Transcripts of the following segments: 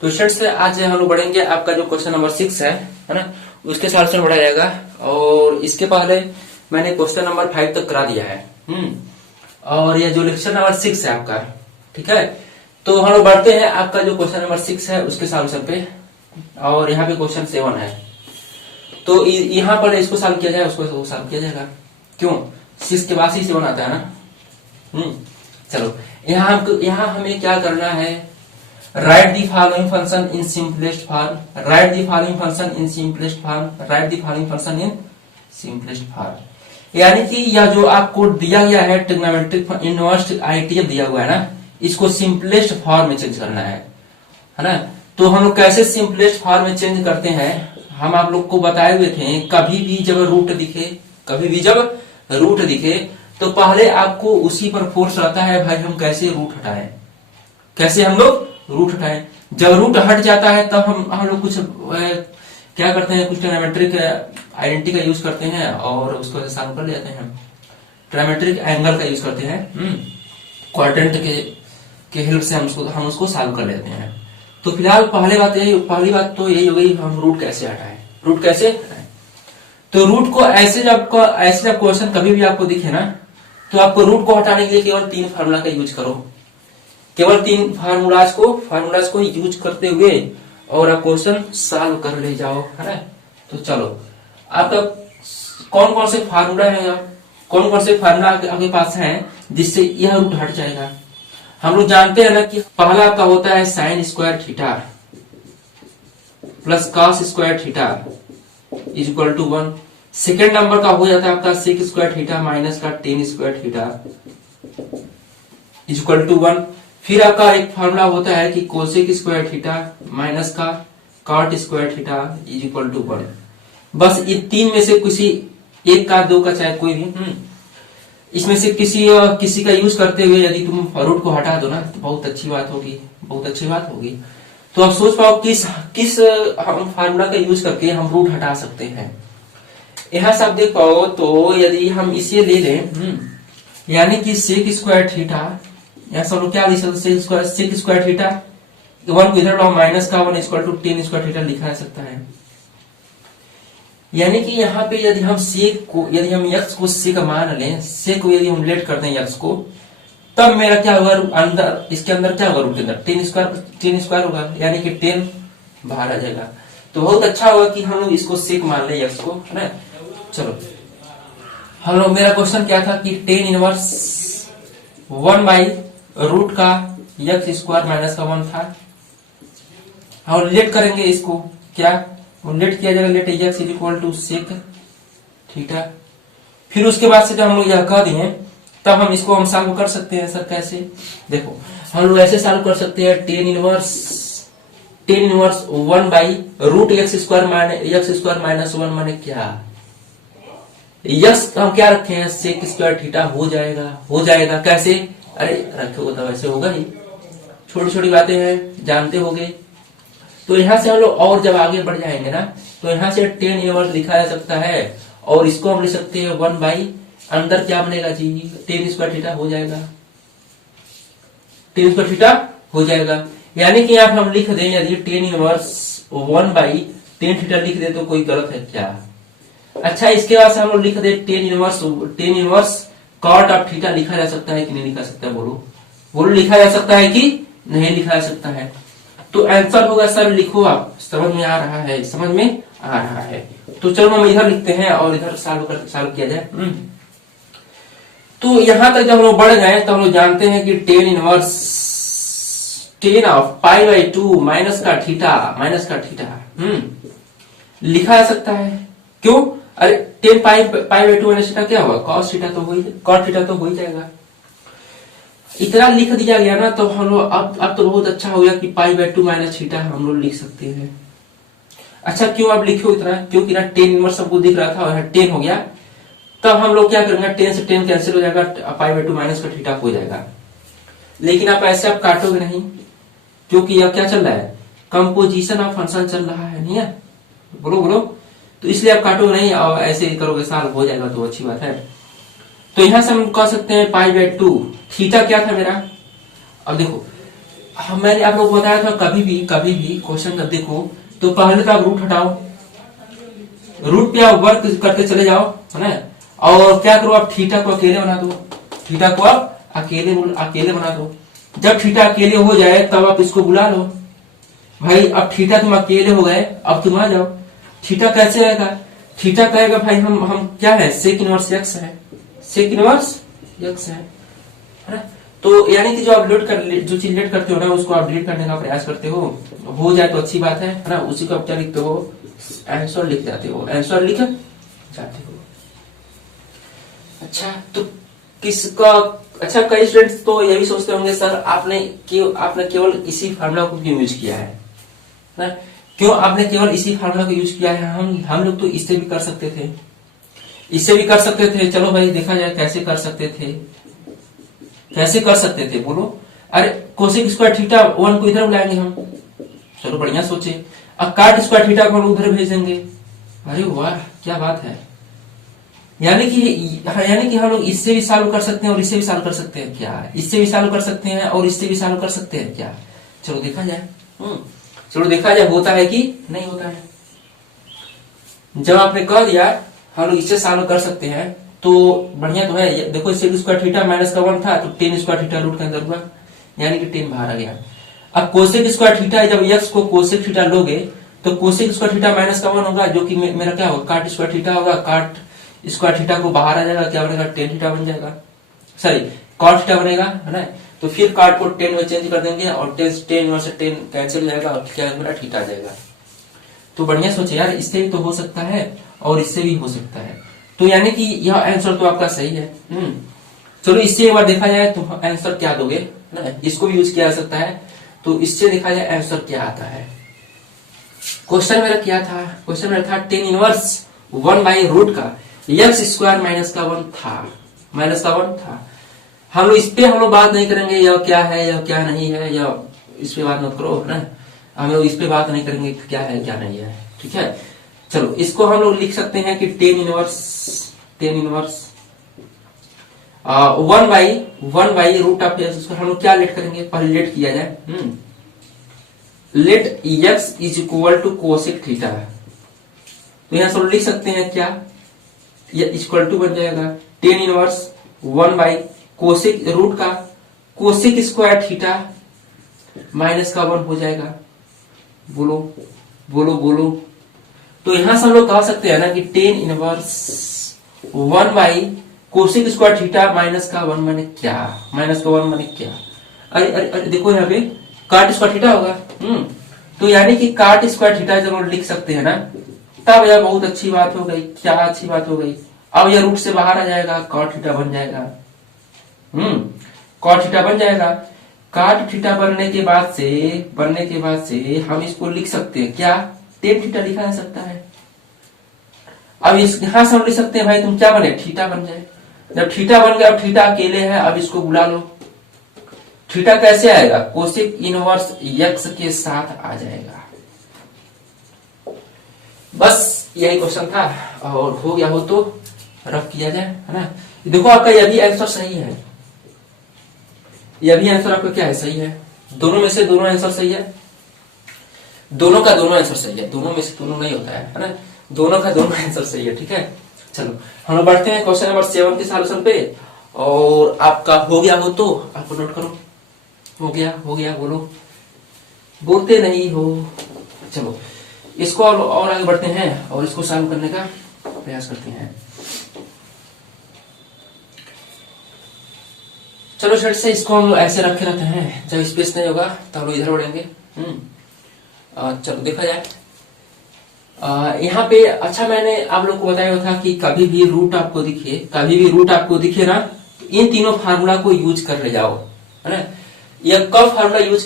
तो स्टूडेंट्स आज हम लोग बढ़ेंगे आपका जो क्वेश्चन नंबर 6 है ना, उसके सॉल्यूशन बढ़ा जाएगा। और इसके पहले मैंने क्वेश्चन नंबर 5 तक करा दिया है। और ये जो लेक्चर नंबर 6 है आपका, ठीक है। तो हम लोग बढ़ते हैं आपका जो क्वेश्चन नंबर 6 है उसके सॉल्यूशन पे। और यहाँ पे क्वेश्चन 7 है, तो यहाँ पर इसको सॉल्व किया जाए, उसको सॉल्व किया जाएगा। क्यों? 6 के बाद ही 7 आता है ना। चलो यहाँ हमें क्या करना है, right the following function in simplest form, right the following function in simplest form, right the following function in simplest form. यानी कि यह जो आपको दिया गया है ट्रिग्नोमेट्रिक इनवर्स आईटीएफ दिया हुआ है ना, इसको सिंपलेस्ट फॉर्म में चेंज करना है ना। तो हम लोग कैसे सिंपलेस्ट फॉर्म में चेंज करते हैं, हम आप लोग को बताए हुए थे। कभी भी जब रूट दिखे तो पहले आपको उसी पर फोर्स रहता है, भाई हम कैसे रूट हटाएं, कैसे हम लोग रूट हटाएं। जब रूट हट जाता है तब हम लोग कुछ क्या करते हैं, कुछ ट्रिग्नोमेट्रिक आइडेंटिटी का यूज करते हैं और उसको सॉल्व कर लेते हैं। ट्रिग्नोमेट्रिक एंगल का यूज करते हैं, क्वाड्रेंट के हेल्प से हम उसको सॉल्व कर लेते हैं। तो फिलहाल पहली बात तो यही हो गई, हम रूट कैसे हटाएं। तो रूट को ऐसे जब क्वेश्चन कभी भी आपको दिखे ना, तो आपको रूट को हटाने के लिए केवल 3 फार्मूला का यूज करो, केवल 3 फार्मूलाज को यूज करते हुए और आप क्वेश्चन सॉल्व कर ले जाओ, है ना। तो चलो आपका कौन कौन से फार्मूला आपके पास है जिससे यह रूट हट जाएगा। हम लोग जानते हैं ना कि पहला आपका होता है sine square theta plus cos square theta is equal to 1। Second number का हो जाता है आपका सेक स्क्वायर थीटा माइनस का tan square theta is equal to 1। फिर आपका एक फार्मूला होता है कि कोसेक स्क्वायर थीटा माइनस का cot square theta is equal to 1। बस ये 3 में से किसी एक का, 2 का, चाहे कोई भी, इसमें से किसी का यूज करते हुए यदि तुम रूट को हटा दो ना, तो बहुत अच्छी बात होगी। तो आप सोच पाओ किस हम फार्मूला का यूज करके हम रूट हटा सकते हैं। यहाँ से आप देख पाओ, तो यदि हम इसे ले लें, यानी कि सेक स्क्वायर थीटा, यहाँ सब लोग क्या लिख सकते, सेक स्क्वायर थीटा 1 को इधर लाओ, माइनस का 1 equal to tan square theta लिखा जा सकता है। यानी कि यहाँ पे यदि हम यक्स को सेक मान लें, सेक को यदि हम लेट करते हैं यक्स को, तब मेरा क्या होगा, इसके अंदर क्या होगा, रूट के अंदर टेन स्क्वायर होगा, यानी कि 10 बाहर आ जाएगा। तो बहुत अच्छा होगा कि हम लोग इसको सेक मान ले यक्स को, है ना। चलो हम लोग, मेरा क्वेश्चन क्या था कि टेन इनवर्स 1 बाई रूट का यक्स स्क्वायर माइनस का 1 था। हम लेट करेंगे इसको, क्या लेट किया जाएगा, let x is equal to sec theta. फिर उसके बाद से जब हम लोग यह कह दिए, तब हम इसको सॉल्व कर सकते हैं। सर कैसे? देखो हम लोग ऐसे सॉल्व कर सकते हैं, tan inverse 1 by root x square minus 1 माने क्या, यक्स हम क्या रखे हैं, सेक स्क्वायर थीटा हो जाएगा। कैसे? अरे रखे तो वैसे होगा ही, छोटी छोटी बातें हैं, जानते होगे। तो यहाँ से हम लोग और जब आगे बढ़ जाएंगे ना, तो यहाँ से टेन इनवर्स लिखा जा सकता है, और इसको हम लिख सकते हैं 1 बाई, अंदर क्या बनेगा जी, टेन स्क्वायर थीटा हो जाएगा। यानी कि यहाँ हम लिख दें, यदि ten inverse 1 by tan theta लिख दे तो कोई गलत है क्या? अच्छा, इसके बाद से हम लोग लिख दे tan inverse cot of theta लिखा जा सकता है कि नहीं लिखा सकता? बोलो लिखा जा सकता है कि नहीं लिखा जा सकता है? तो आंसर होगा, सर लिखो आप, समझ में आ रहा है। तो चलो हम इधर लिखते हैं और इधर सॉल्व किया जाए। तो यहां तक जब हम लोग बढ़ गए तो हम लोग जानते हैं कि tan inverse 10 of pi by 2 minus का थीटा लिखा जा सकता है। क्यों? अरे 10 पाई बाई 2 माइनस थीटा क्या होगा, कॉस थीटा तो हो ही जाएगा। इतना लिख दिया गया ना, तो हम लोग अब तो बहुत अच्छा हो गया कि पाई बाई 2 माइनस थीटा हम लोग लिख सकते हैं। अच्छा, क्यों आप लिखो इतना? क्योंकि ना 10 इनवर्स सबको दिख रहा था और 10 हो गया, तब हम लोग क्या करेंगे, 10 से 10 कैंसिल हो जाएगा, पाई बाई 2 माइनस का थीटा हो जाएगा। लेकिन आप ऐसे आप काटोगे नहीं, क्योंकि अब क्या चल रहा है, कंपोजिशन ऑफ फंक्शन चल रहा है, नहीं है? बोलो। तो इसलिए आप काटोगे नहीं और ऐसे करोगे, सॉल्व हो जाएगा, तो अच्छी बात है। तो यहां से हम कह सकते हैं पाई बाई 2, थीटा क्या था मेरा, अब देखो मैंने आप लोग को बताया था कभी भी क्वेश्चन जब देखो तो पहले तो आप रूट हटाओ, रूट पे आप वर्क करते चले जाओ, है ना। और क्या करो, आप थीटा को अकेले बना दो, थीटा को आप अकेले बना दो। जब थीटा अकेले हो जाए तब आप इसको बुला लो। भाई अब थीटा तुम अकेले हो गए, अब तुम आ जाओ। थीटा कैसे आएगा, थीटा कहेगा भाई हम क्या है, सेक इनवर्स एक्स है, सेक इनवर्स एक्स है ना। तो यानी कि जो चीज लेट करते हो ना उसको आप डिलीट करने का प्रयास करते हो जाए तो अच्छी बात है ना। उसी को आप क्या लिखते हो, आंसर लिख जाते हो, आंसर लिख जाते हो। अच्छा तो किसका, अच्छा कई स्टूडेंट्स तो ये भी सोचते होंगे सर आपने केवल इसी फार्मूला को क्यों यूज किया है ना, क्यों आपने केवल इसी फार्मूला को यूज किया है। हम लोग तो इससे भी कर सकते थे, इससे भी कर सकते थे। चलो भाई देखा जाए कैसे कर सकते थे, कैसे कर सकते थे बोलो। अरे कोसेक स्क्वायर थीटा 1 को इधर बुलाएंगे हम, चलो बढ़िया सोचे। अब काट स्क्वायर थीटा को हम उधर भेज देंगे। अरे वाह क्या बात है, यानी कि हम लोग इससे भी सॉल्व कर सकते हैं और इससे भी सॉल्व कर सकते हैं क्या, इससे भी सॉल्व कर सकते हैं और इससे भी सॉल्व कर सकते हैं क्या। चलो देखा जाए, चलो देखा जाए होता है कि नहीं होता है। जब आपने कह दिया हम लोग इससे सॉल्व कर सकते हैं तो बढ़िया तो है। देखो सेक स्क्वायर थीटा माइनस का 1 था तो टेन स्क्वायर थीटा रूट के अंदर हुआ, यानी कि 10 बाहर आ गया। अब कोसेक स्क्वायर थीटा, जब एक्स को कोसेक थीटा लोगे तो कोसेक स्क्वायर थीटा माइनस का 1 होगा, जो कि मेरा क्या होगा, काट स्क्वायर थीटा होगा। काट स्क्वायर थीटा को बाहर आ जाएगा, क्या बनेगा, टेन थीटा बन जाएगा, सॉरी कॉट थीटा बनेगा, है ना। तो फिर काट को 10 में चेंज कर देंगे और 10 में से 10 कैंसिल हो जाएगा और क्या मेरा थीटा आ जाएगा। तो बढ़िया सोचे यार, इससे भी तो हो सकता है और इससे भी हो सकता है। तो यानी कि यह आंसर तो आपका सही है। चलो इससे एक बार देखा जाए तो आंसर क्या दोगे ना, इसको भी यूज किया जा सकता है। तो इससे देखा जाए आंसर क्या आता है। क्वेश्चन मेरा क्या था, क्वेश्चन मेरा था 10 इनवर्स 1 बाई रूट का एक्स स्क्वायर माइनस का 1 था, माइनस का 1 था। हम लोग इस पे हम लोग बात नहीं करेंगे यह क्या है यह क्या नहीं है, या इस पे बात मत करो ना, हम लोग इस पे बात नहीं करेंगे क्या है क्या नहीं है, ठीक है। चलो इसको हम लोग लिख सकते हैं कि 10 inverse 1 by root of x. इसको हम लोग क्या लेट करेंगे, पहले लेट किया जाए। Let x is equal to cosec theta, तो यहां से लिख सकते हैं क्या, ये इक्वल टू बन जाएगा 10 इनवर्स 1 बाई कोसेक रूट का कोसेक स्क्वायर थीटा माइनस का 1 हो जाएगा। बोलो बोलो बोलो। तो यहां से हम लोग कह सकते हैं ना कि 10 inverse 1 by cosec square theta minus का 1 माने क्या, माइनस का 1 माने क्या। अरे अरे अरे देखो यहाँ पे काट स्क्वायर थीटा होगा। तो यानी कि काट स्क्वायर थीटा जब हम लिख सकते हैं ना, तब यह बहुत अच्छी बात हो गई। क्या अच्छी बात हो गई, अब यह रूट से बाहर आ जाएगा, कॉट थीटा बन जाएगा। कॉट थीटा बन जाएगा। काट थीटा बनने के बाद से हम इसको लिख सकते हैं क्या, टेन थीटा लिखा जा सकता है। अब इस यहां से हम लिख सकते हैं भाई तुम क्या बने, थीटा बन जाए। जब थीटा बन गया, अब थीटा अकेले है, अब इसको बुला लो। थीटा कैसे आएगा, कोसेक इनवर्स एक्स के साथ आ जाएगा। बस यही क्वेश्चन था, और हो गया हो तो रफ किया जाए, है ना। देखो आपका यह भी आंसर सही है, यह भी आंसर आपका क्या है, सही है। दोनों में से दोनों आंसर सही है, दोनों का दोनों आंसर सही है, दोनों में से दोनों नहीं होता है ना, दोनों का दोनों आंसर सही है, ठीक है। चलो हम लोग बढ़ते हैं क्वेश्चन नंबर 7 के सॉल्यूशन पे। और आपका हो गया हो तो आपको नोट करो, हो गया बोलो, बोलते नहीं हो। चलो इसको और आगे बढ़ते हैं और इसको सॉल्व करने का प्रयास करते हैं। चलो शर्ट से इसको हम लोग ऐसे रखे रहते हैं, जब स्पेस नहीं होगा तब लोग इधर बढ़ेंगे। चलो देखा जाए। यहाँ पे अच्छा मैंने आप लोग को बताया था कि कभी भी रूट आपको दिखे ना, इन तीनों फार्मूला को यूज कर ले जाओ, है ना। यह कब फार्मूला यूज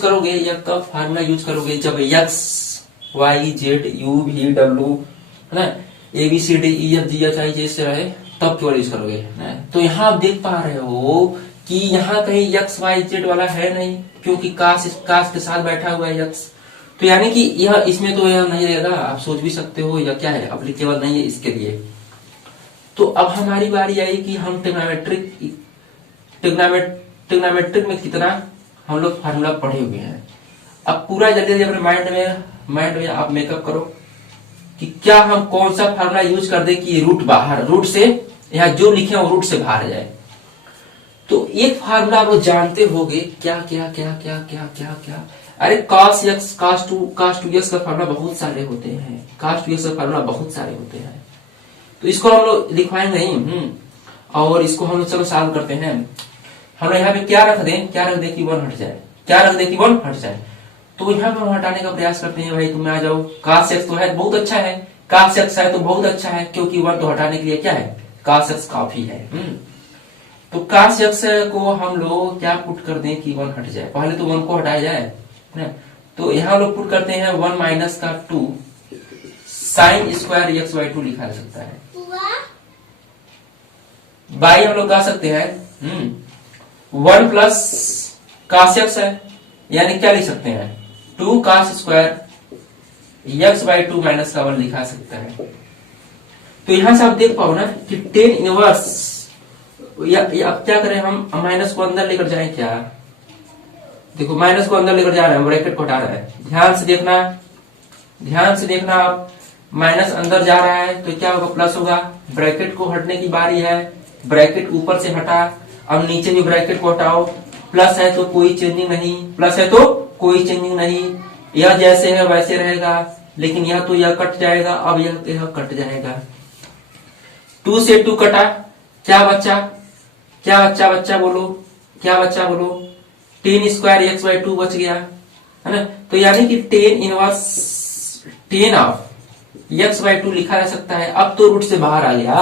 करोगे, जब X Y Z U V W, है ना, A B C D E F G H I जैसे रहे, तब केवल यूज करोगे, है ना। तो यहाँ आप देख पा रहे हो कि यहाँ कहीं एक्स वाई जेड वाला है नहीं, क्योंकि काश के साथ बैठा हुआ है एक्स। तो यानी कि यह इसमें तो यह नहीं रहेगा। आप सोच भी सकते हो यह क्या है, एप्लीकेबल नहीं है इसके लिए। तो अब हमारी बारी आई कि हम ट्रिग्नोमेट्रिक में कितना हम लोग फार्मूला पढ़े हुए हैं। अब पूरा जल्दी जल्दी अपने माइंड में आप मेकअप करो कि क्या हम कौन सा फार्मूला यूज कर दे कि रूट बाहर, रूट से यहाँ जो लिखे वो रूट से बाहर जाए। तो एक फार्मूला आप लोग जानते होंगे, क्या क्या क्या क्या क्या क्या क्या, अरे cos x cos 2x का फार्मूला बहुत सारे होते हैं, cos 2x का फार्मूला बहुत सारे होते हैं। तो इसको हम लोग लिखवाएंगे नहीं, और इसको हम लोग चलो सॉल्व करते हैं। हम लोग यहाँ पे क्या रख दें कि 1 हट जाए, क्या रख दें कि 1 हट जाए। तो यहाँ पर हम हटाने का प्रयास करते हैं। भाई तुम आ जाओ, cos x तो है बहुत अच्छा है, cos x है तो बहुत अच्छा है, क्योंकि 1 तो हटाने के लिए क्या है, cos x काफी है। तो cos x को हम लोग क्या पुट कर दें कि 1 हट जाए, पहले तो 1 को हटाया जाए ना। तो यहाँ लोग पुट करते हैं 1 माइनस का 2 साइन स्क्वायर एक्स बाई 2 लिखा जा सकता है। बाई हम लोग कह सकते हैं 1 प्लस cos x है, यानी क्या लिख सकते हैं 2 cos square x by 2 minus का 1 लिखा सकता है। तो यहां से आप देख पाओ ना कि टेन इनवर्स, अब क्या करें हम माइनस को अंदर लेकर जाएं क्या, देखो माइनस को अंदर लेकर जा रहे हैं, ब्रैकेट को हटा रहे हैं। ध्यान से देखना आप, माइनस अंदर जा रहा है तो क्या होगा, प्लस होगा। ब्रैकेट को हटने की बारी है, ब्रैकेट ऊपर से हटा, अब नीचे भी ब्रैकेट को हटाओ। प्लस है तो कोई चेंजिंग नहीं, प्लस है तो कोई चेंजिंग नहीं, यह जैसे है वैसे रहेगा। लेकिन यह तो यह कट जाएगा, अब यह कट जाएगा। 2 से 2 कटा, क्या बच्चा बच्चा बोलो, क्या बच्चा बोलो, टेन स्क्वायर एक्स बाई 2 बच गया, है ना। तो यानी कि tan inverse tan of x by 2 लिखा जा सकता है। अब तो रूट से बाहर आ गया,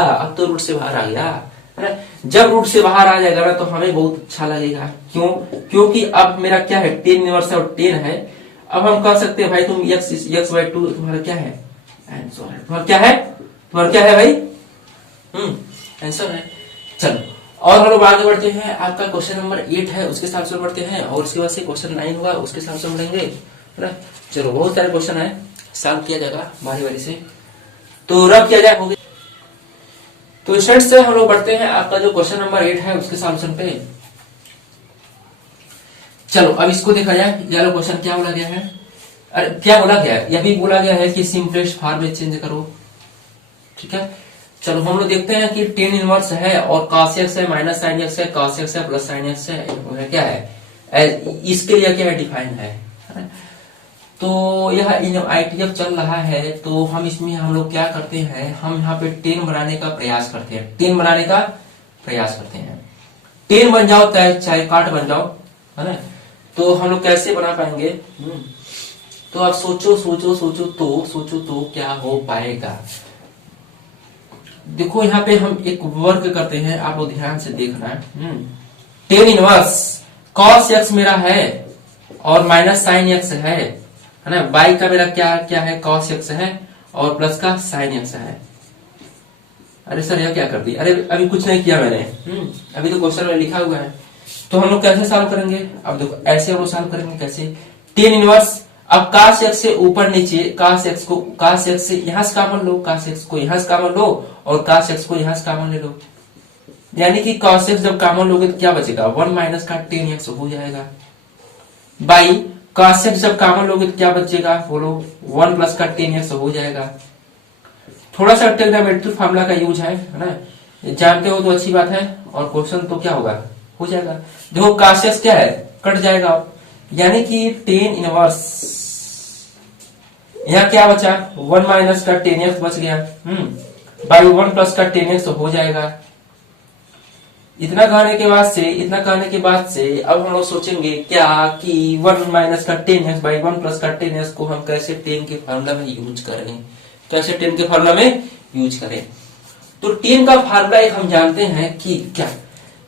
है ना। जब रूट से बाहर आ जाएगा ना तो हमें बहुत अच्छा लगेगा। क्यों? क्योंकि अब मेरा क्या है, टेन इनवर्स है और 10 है। अब हम कह सकते हैं भाई तुम एक्स बाई 2 तुम्हारा क्या है, आंसर है। तुम्हारा क्या है भाई, आंसर है। चलो और हम लोग आगे बढ़ते हैं। आपका क्वेश्चन नंबर 8 है, उसके हिसाब से बढ़ते हैं, और उसके बाद से क्वेश्चन 9 होगा, उसके हिसाब से बढ़ेंगे, है ना। चलो बहुत सारे क्वेश्चन है, सॉल्व किया जाएगा बारी बारी से। तो रब किया जाए होगी। तो स्टूडेंट्स से हम लोग बढ़ते हैं आपका जो क्वेश्चन नंबर 8 है उसके सॉल्यूशन पे। चलो अब इसको देखा जाए, ये लो क्वेश्चन क्या बोला गया है, अरे क्या बोला गया है, यह भी बोला गया है कि सिंपलेस्ट फॉर्म में चेंज करो। ठीक है, चलो हम लोग देखते हैं कि टेन इनवर्स है और cos x है, माइनस साइन x है, cos x है, प्लस साइन x है, क्या है, इसके लिए क्या है, डिफाइन है। तो यह ITF चल रहा है, तो हम इसमें हम लोग क्या करते हैं, हम यहाँ पे 10 बनाने का प्रयास करते हैं, 10 बनाने का प्रयास करते हैं। 10 बन जाओ चाहे काट बन जाओ, है ना। तो हम लोग कैसे बना पाएंगे, तो आप सोचो तो क्या हो पाएगा। देखो यहाँ पे हम एक वर्क करते हैं, आप लोग ध्यान से देखना। 10 इनवर्स cos x मेरा है और माइनस साइन x है ना। बाई का मेरा क्या है, cos x है और प्लस का साइन x है। अरे सर यह क्या कर दी, अरे अभी कुछ नहीं किया मैंने, अभी तो क्वेश्चन में लिखा हुआ है। तो हम लोग कैसे सॉल्व करेंगे, अब देखो ऐसे हम लोग सॉल्व करेंगे कैसे, 10 इनवर्स, अब cos x से ऊपर नीचे, cos x से यहां से कॉमन लो, cos x को यहां से कॉमन लो और cos x को यहां से कॉमन ले लो। यानी कि cos x जब कॉमन लोगे तो क्या बचेगा, 1 माइनस का 10x हो जाएगा। बाई cos x जब कॉमन लोगे तो क्या बचेगा, बोलो 1 प्लस का 10x हो जाएगा। थोड़ा सा ट्रिग्नोमेट्री फार्मूला का यूज है ना, जानते हो तो अच्छी बात है, और क्वेश्चन तो क्या होगा, हो जाएगा। देखो cos x क्या है, कट जाएगा, यानी कि 10 इनवर्स, यहाँ क्या बचा, 1 माइनस का 10x बच गया, बाई 1 प्लस का 10x हो जाएगा। इतना कहने के बाद से अब हम लोग सोचेंगे क्या कि 1 माइनस का 10x बाई 1 प्लस का 10x को हम कैसे 10 के फार्मूला में यूज करें, कैसे 10 के फार्मूला में यूज करें। तो 10 का फार्मूला एक हम जानते हैं कि क्या,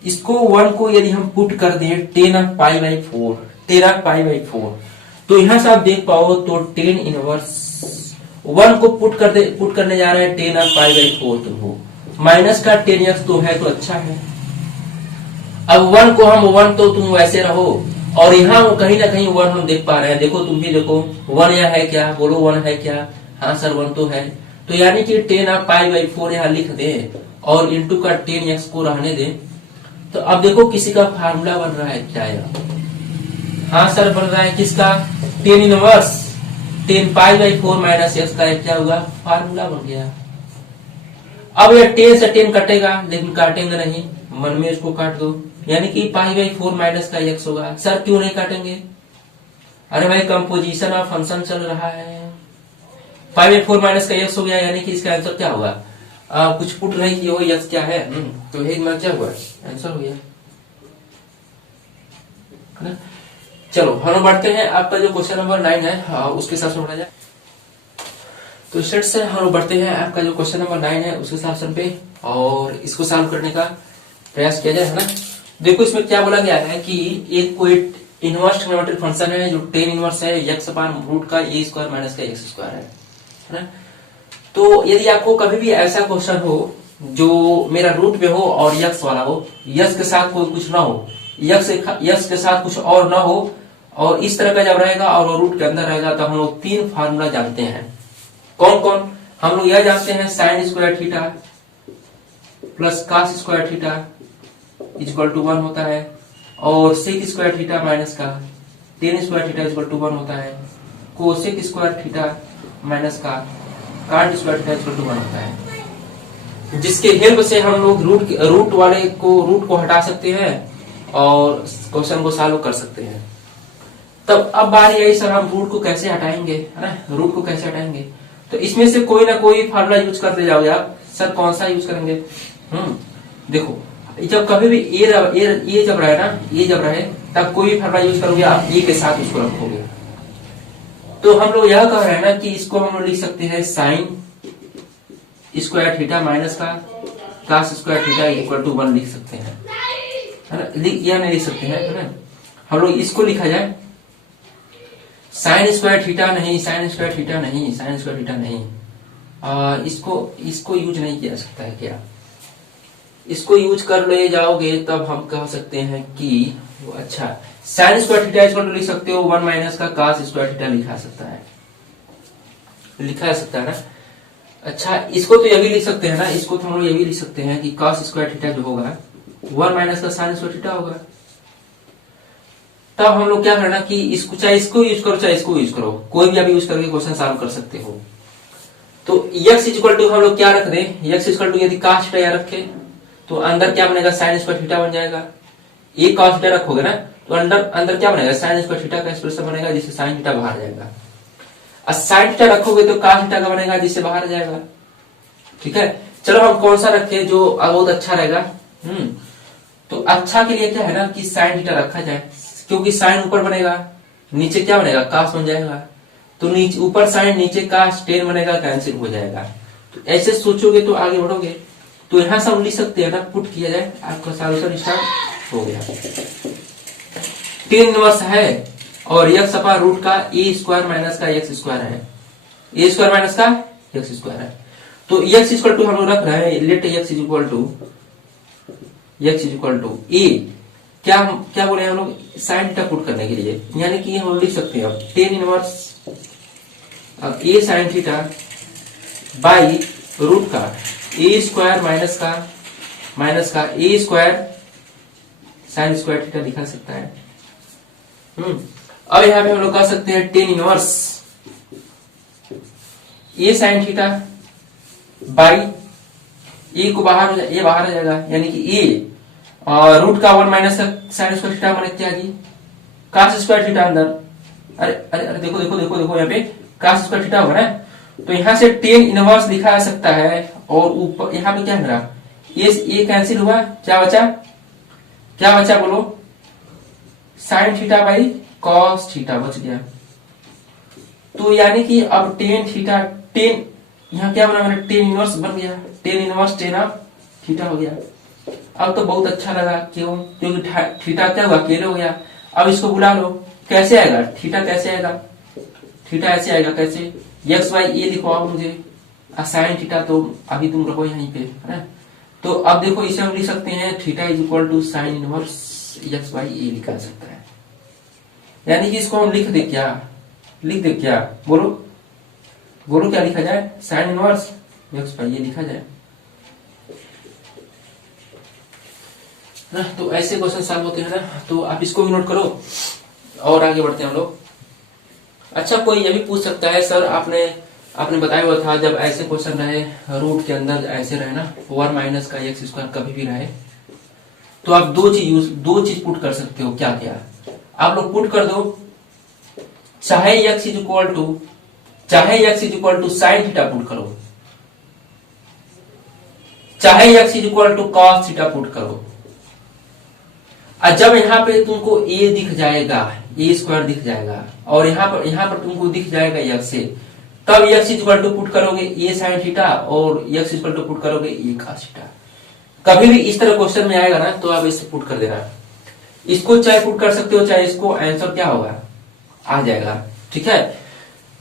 इसको 1 को यदि हम पुट कर दें 10 पाई बाई 4, तो यहां से आप देख पाओ तो 10 इनवर्स 1 को पुट करने जा रहे हैं 10 पाई बाई 4, तो माइनस का 10x तो है तो अच्छा है। अब 1 को हम 1 तो तुम वैसे रहो, और यहाँ कहीं ना कहीं 1 हम देख पा रहे हैं, देखो तुम भी देखो 1 यह है क्या, बोलो 1 है क्या, हाँ सर 1 तो है। तो यानी कि 10 पाई बाई 4 यहाँ लिख दे और इंटू का 10x को रहने दे। तो अब देखो किसी का फार्मूला बन रहा है क्या, यहाँ हाँ सर बन रहा है किसका, टेन इनवर्स 10π/4 माइनस एक्स का क्या होगा, फार्मूला बन गया। अब ये 10 से 10 कटेगा लेकिन काटेंगे नहीं, मन में इसको काट दो, यानी कि π/4 माइनस का एक्स होगा। सर क्यों नहीं काटेंगे? अरे भाई कंपोजिशन ऑफ फंक्शन चल रहा है, π/4 माइनस का एक्स हो गया, यानी कि इसका आंसर क्या होगा? कुछ पुट नहीं किया हो, एक्स क्या है, तो एक में क्या हुआ, आंसर हो गया ना। चलो हम बढ़ते हैं, आपका जो क्वेश्चन नंबर 9 है उसके साथ बढ़ा जाए। तो स्टेट से हम बढ़ते हैं, आपका जो क्वेश्चन नंबर 9 है उसके साथ पे, और इसको सॉल्व करने का प्रयास किया जाए, है ना। देखो इसमें क्या बोला गया है कि एक कोई इनवर्स ट्रिग्नोमेट्रिक फंक्शन है जो टेन इनवर्स है एक्स अपान रूट का ए स्क्वायर माइनस का एक्स स्क्वायर है ना। तो यदि आपको कभी भी ऐसा क्वेश्चन हो जो मेरा रूट पे हो और यक्स वाला हो, यक्स के साथ कोई कुछ ना हो, यक्स के साथ कुछ और ना हो, और इस तरह का जब रहेगा और वो रूट के अंदर रहेगा, तो हम लोग 3 फार्मूला जानते हैं। कौन कौन? हम लोग यह जानते हैं sine square theta plus cos square theta equal to 1 होता है, और सेक स्क्वायर थीटा माइनस का tan square theta equal to 1 होता है, कोसेक स्क्वायर थीटा माइनस का cot square theta equal to 1 होता है, जिसके हेल्प से हम लोग रूट को हटा सकते हैं और क्वेश्चन को सॉल्व कर सकते हैं। तब अब बारी आई, सर हम रूट को कैसे हटाएंगे, है ना, रूट को कैसे हटाएंगे? तो इसमें से कोई ना कोई फार्मूला यूज करते जाओगे आप। सर कौन सा यूज करेंगे? देखो जब कभी भी ये जब रहे ना, ये जब रहे तब कोई भी फार्मूला यूज करोगे आप, ये के साथ उसको रखोगे। तो हम लोग यह कह रहे हैं ना कि इसको हम लोग लिख सकते हैं साइन स्क्वायर थीटा माइनस का cos square theta equal to 1 लिख सकते हैं, है ना। या नहीं लिख सकते हैं, है ना। हम लोग इसको लिखा जाए साइन स्क्वायर थीटा नहीं, साइन स्क्वायर थीटा नहीं, साइन स्क्वायर थीटा नहीं, इसको यूज नहीं किया सकता है क्या? इसको यूज कर ले जाओगे तब हम कह सकते हैं कि वो अच्छा sine square theta equal to लिख सकते हो 1 माइनस का कॉस स्क्वायर थीटा लिखा जा सकता है ना। अच्छा इसको तो ये भी लिख सकते हैं ना, इसको तो हम लोग ये भी लिख सकते हैं कि कॉस स्क्वायर थीटा जो होगा 1 माइनस का साइन स्क्वायर थीटा होगा। तब हम लोग क्या करना कि इसको चाहे इसको यूज करो चाहे इसको यूज करो, कोई भी आप यूज करके क्वेश्चन सॉल्व कर सकते हो। तो x इक्वल टू हम लोग क्या रख दें, x इक्वल टू यदि cos थीटा रखे तो अंदर क्या बनेगा, साइन स्क्वायर थीटा बन जाएगा। ये cos थीटा रखोगे ना तो अंदर क्या बनेगा, साइन स्क्वायर थीटा का एक्सप्रेशन बनेगा जिससे साइन थीटा बाहर जाएगा। और साइन थीटा रखोगे तो cos थीटा का बनेगा जिससे बाहर जाएगा। ठीक है, चलो हम कौन सा रखे जो बहुत अच्छा रहेगा। तो अच्छा के लिए क्या है ना कि साइन थीटा रखा जाए, क्योंकि साइन ऊपर बनेगा नीचे क्या बनेगा, cos बन जाएगा। तो नीचे ऊपर साइन नीचे cos tan बनेगा, कैंसिल हो जाएगा। तो ऐसे सोचोगे तो आगे बढ़ोगे। तो यहां से हम लिख सकते हैं ना, पुट किया जाए, आपका सॉल्यूशन स्टार्ट हो गया। tan इनवर्स है और x अपान रूट का ए स्क्वायर माइनस का एक्स स्क्वायर है, ए स्क्वायर माइनस का एक्स स्क्वायर है। तो x इक्वल टू हम लोग रख रहे हैं, लेट x इक्वल टू ए, क्या बोले हम लोग, साइन थीटा पुट करने के लिए, यानी कि हम लिख सकते हैं tan inverse a sine theta by root का ए स्क्वायर माइनस का a square sine square theta लिखा सकता है। अब यहां पे हम लोग कह सकते हैं tan inverse a sine theta by a को ये बाहर आ जाएगा, यानी कि ए और रूट का 1 माइनस का साइन स्क्वायर थीटा माने क्या जी, cos स्क्वायर थीटा अंदर। अरे देखो यहाँ पे cos स्क्वायर थीटा होगा ना, तो यहाँ से tan इनवर्स लिखा जा सकता है। और ऊपर यहाँ पे क्या मेरा ये कैंसिल हुआ, क्या बचा बोलो, sign theta by cos theta बच गया। तो यानी कि अब tan यहाँ क्या बना, मैंने tan इनवर्स बन गया, tan inverse tan of theta हो गया। अब तो बहुत अच्छा लगा, क्यों, क्योंकि थीटा क्या हुआ, अकेले हो गया। अब इसको बुला लो, कैसे आएगा थीटा, कैसे आएगा थीटा, ऐसे आएगा कैसे, एक्स वाई ए लिखवाओ मुझे, साइन थीटा तो अभी तुम रहो यहीं पे, है ना। तो अब देखो इसे हम लिख सकते हैं theta is equal to sine inverse x y a लिखा सकता है। यानी कि इसको हम लिख दे क्या बोलो क्या लिखा जाए, sign inverse x y a लिखा जाए ना। तो ऐसे क्वेश्चन सॉल्व होते हैं ना, तो आप इसको भी नोट करो और आगे बढ़ते हैं हम लोग। अच्छा, कोई ये भी पूछ सकता है सर, आपने आपने बताया हुआ था जब ऐसे क्वेश्चन रहे, रूट के अंदर ऐसे रहे ना, 1 - का एक्स स्क्वायर कभी भी रहे, तो आप दो चीज पुट कर सकते हो। क्या क्या आप लोग पुट कर दो, चाहे x is equal to sine theta put करो, चाहे x is equal to cos theta put करो। और जब यहाँ पे तुमको a दिख जाएगा, a स्क्वायर दिख जाएगा, और यहाँ पर तुमको दिख जाएगा x से, तब x is equal to put करोगे a साइन थीटा और x is equal to put करोगे a कॉस थीटा। कभी भी इस तरह क्वेश्चन में आएगा ना तो आप इसे पुट कर देना। इसको चाहे पुट कर सकते हो, चाहे इसको, आंसर क्या होगा आ जाएगा। ठीक है,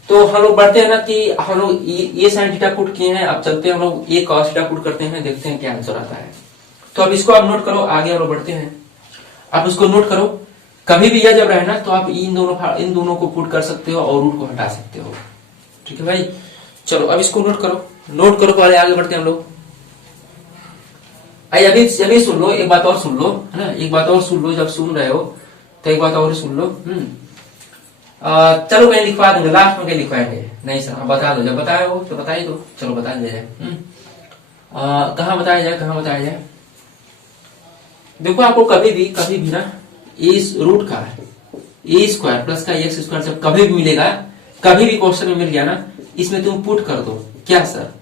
तो हम लोग बढ़ते हैं ना कि हम लोग ये साइन थीटा पुट किए हैं, अब चलते हैं हम लोग ये कॉस थीटा पुट करते हैं, देखते हैं क्या आंसर आता है। तो अब इसको आप नोट करो, आगे हम लोग बढ़ते हैं। आप उसको नोट करो, कभी भी यह जब रहे ना तो आप इन दोनों को पुट कर सकते हो और रूट को हटा सकते हो। ठीक है भाई, चलो अब इसको नोट करो पहले आगे बढ़ते हैं हम लोग। अभी सुन लो, एक बात और सुन लो, है ना, एक बात और सुन लो, जब सुन रहे हो तो एक बात और सुन लो। चलो कहीं लिखवा देंगे, लास्ट में कहीं लिखवाएंगे, नहीं सर हाँ बता दो, जब बताए हो तो बता ही दो, चलो बता दिया जाए। कहाँ बताया जाए। देखो आपको कभी भी ना इस रूट का ए स्क्वायर प्लस का एक्स स्क्वायर जब कभी भी मिलेगा, कभी भी क्वेश्चन में मिल गया ना, इसमें तुम पुट कर दो। क्या सर,